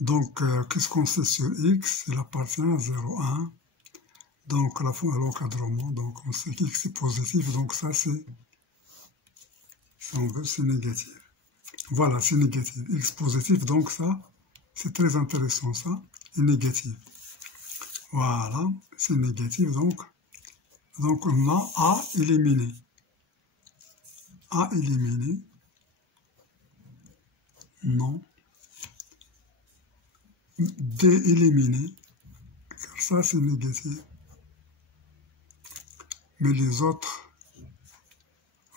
Donc, qu'est-ce qu'on sait sur x? Il appartient à 0, 1. Donc, l'encadrement, donc on sait qu'x est positif, donc ça c'est, si on veut, c'est négatif. Voilà, c'est négatif. X positif, donc ça, c'est très intéressant, ça, est négatif. Voilà, c'est négatif, donc on a A éliminé. A éliminé. Non. D éliminé. Car ça, c'est négatif. Mais les autres,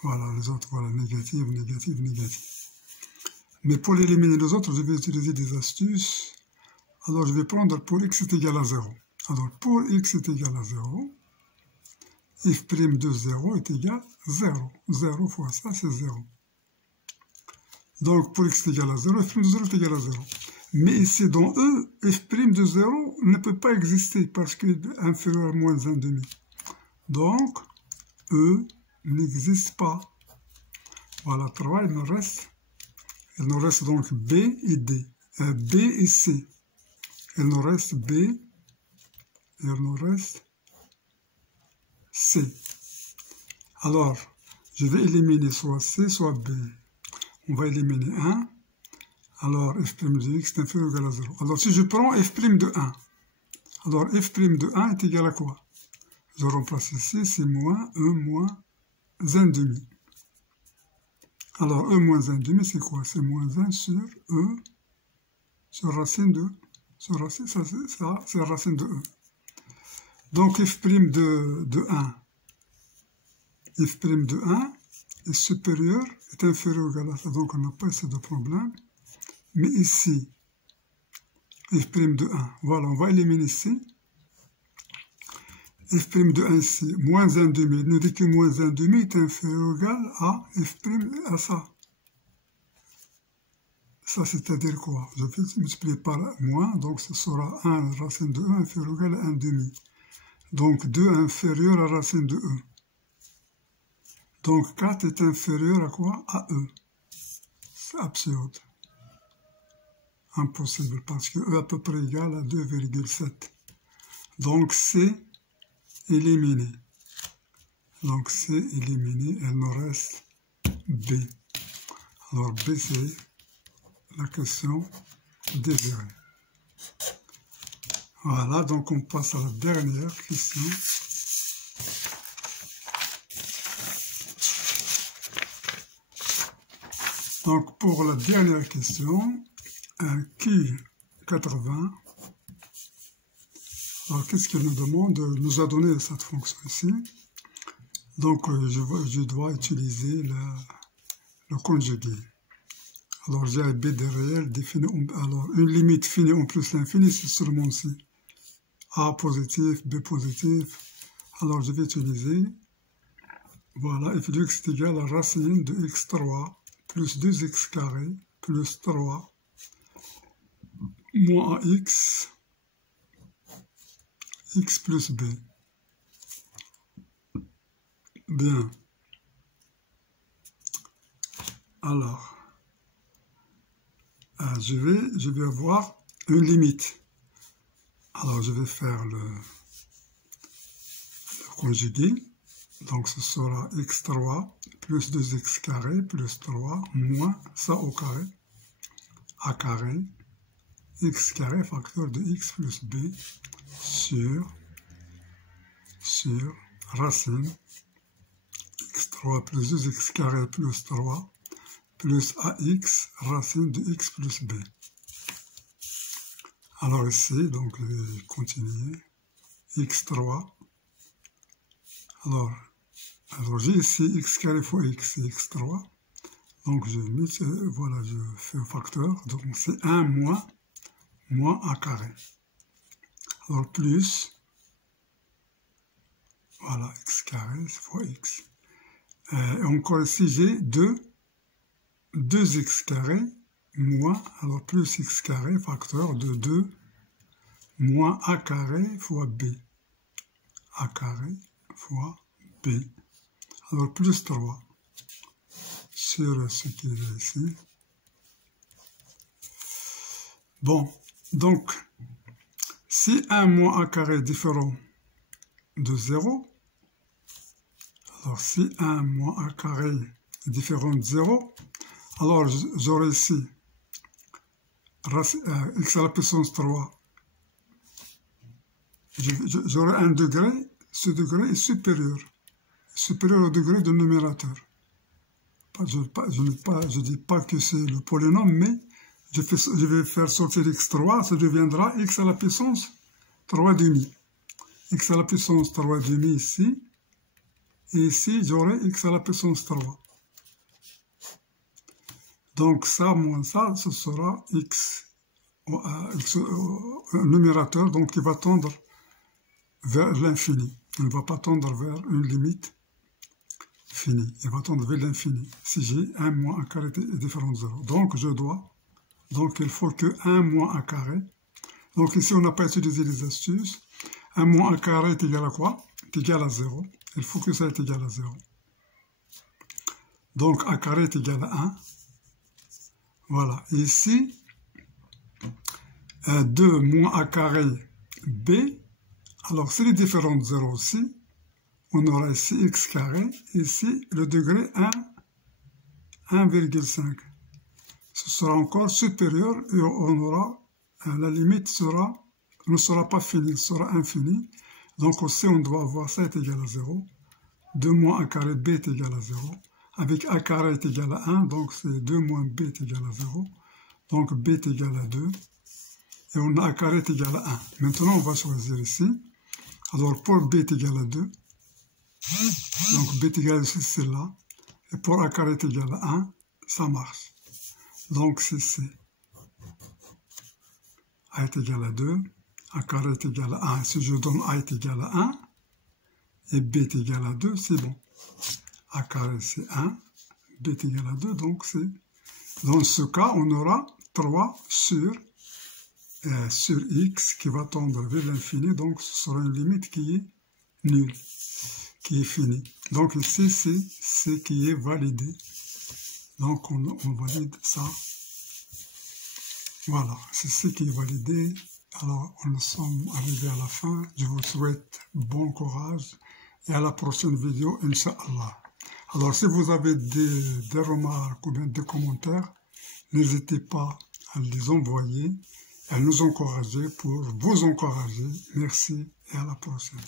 voilà, négatif, négatif, négatif. Mais pour éliminer les autres, je vais utiliser des astuces. Alors, je vais prendre pour x est égal à 0. Alors, pour x est égal à 0, f' de 0 est égal à 0. 0 fois ça, c'est 0. Donc, pour x est égal à 0, f' de 0 est égal à 0. Mais ici, dans E, f' de 0 ne peut pas exister parce qu'il est inférieur à moins 1,5. Donc, E n'existe pas. Voilà, 3, il nous reste donc B et D. B et C. Il nous reste B et il nous reste C. Alors, je vais éliminer soit C, soit B. On va éliminer 1. Alors, f' de x est inférieur ou égal à 0. Alors, si je prends f' de 1, alors f' de 1 est égal à quoi? Je remplace ici, c'est moins 1 moins 1,5. Alors, E moins 1,5, c'est quoi? C'est moins 1 sur E, sur racine de... ça, c'est la racine de E. Donc, f' de 1. F' de 1 est supérieur, est inférieur ou égal à ça. Donc, on n'a pas ici de problème. Mais ici, f' de 1, voilà, on va éliminer ici. F' de 1 ici, moins 1,5, nous dit que moins 1,5 est inférieur ou égal à f' à ça. Ça, c'est-à-dire quoi? Je vais multiplier par moins, donc ce sera 1 racine de 1 inférieur ou égal à 1,5. Donc 2 inférieur à racine de E. Donc 4 est inférieur à quoi? À E. C'est absurde. Impossible, parce que E est à peu près égal à 2,7. Donc C éliminé. Donc C éliminé, elle nous reste B. Alors B, c'est la question désirée. Voilà, donc on passe à la dernière question. Donc pour la dernière question, un Q80, alors qu'est-ce qu'il nous demande? Il nous a donné cette fonction ici. Donc je dois utiliser le conjugué. Alors j'ai B de réel défini, alors une limite finie en plus l'infini, c'est seulement ici. A positif, B positif. Alors je vais utiliser, voilà, f de x est égal à racine de x3 plus 2x carré plus 3 moins ax, x plus b. Bien. Alors, je vais avoir une limite. Alors, je vais faire le conjugué. Donc, ce sera x3 plus 2x carré plus 3 moins ça au carré, a carré, x carré facteur de x plus b sur racine x3 plus 2x carré plus 3 plus ax racine de x plus b. Alors ici, donc je vais continuer, x3, alors j'ai ici x carré fois x et x3, donc voilà, je fais un facteur, donc c'est 1 moins a carré. Alors plus, voilà, x carré fois x. Et encore ici, j'ai 2x carré moins, alors plus x carré, facteur de 2, moins a carré fois b. A carré fois b. Alors plus 3 sur ce qui est ici. Bon, donc, si 1 moins a carré est différent de 0, alors si 1 moins a carré est différent de 0, alors j'aurai ici x à la puissance 3. J'aurai un degré, ce degré est supérieur au degré du numérateur. Je ne dis pas que c'est le polynôme, mais je vais faire sortir x3, ça deviendra x à la puissance 3,5. X à la puissance 3,5 ici, et ici j'aurai x à la puissance 3. Donc ça moins ça, ce sera x numérateur, donc il va tendre vers l'infini. Il ne va pas tendre vers une limite finie. Il va tendre vers l'infini. Si j'ai 1 moins a carré est différent de 0. Donc il faut que 1 moins a carré. Donc ici on n'a pas utilisé les astuces. 1 moins a carré est égal à quoi? Est égal à 0. Il faut que ça est égal à 0. Donc a carré est égal à 1. Voilà. Et ici, 2 moins a carré b. Alors, c'est les différents de 0 aussi. On aura ici x carré. Ici, le degré 1,5. Ce sera encore supérieur et on aura, la limite ne sera pas finie, sera infinie. Donc aussi, on doit avoir ça est égal à 0. 2 moins a carré b est égal à 0. Avec a carré est égal à 1, donc c'est 2 moins b est égal à 0. Donc b est égal à 2. Et on a a carré est égal à 1. Maintenant, on va choisir ici. Alors, pour b est égal à 2, donc b est égal à celle-là, et pour a carré est égal à 1, ça marche. Donc, c'est c. A est égal à 2, a carré est égal à 1. Si je donne a est égal à 1, et b est égal à 2, c'est bon. A carré, c'est 1, b est égal à 2, donc c'est... Dans ce cas, on aura 3 sur x qui va tendre vers l'infini, donc ce sera une limite qui est nulle, qui est finie. Donc ici, c'est ce qui est validé. Donc on valide ça. Voilà, c'est ce qui est validé. Alors, nous sommes arrivés à la fin. Je vous souhaite bon courage et à la prochaine vidéo, Inch'Allah. Alors, si vous avez des remarques ou bien des commentaires, n'hésitez pas à les envoyer, à nous encourager pour vous encourager. Merci et à la prochaine.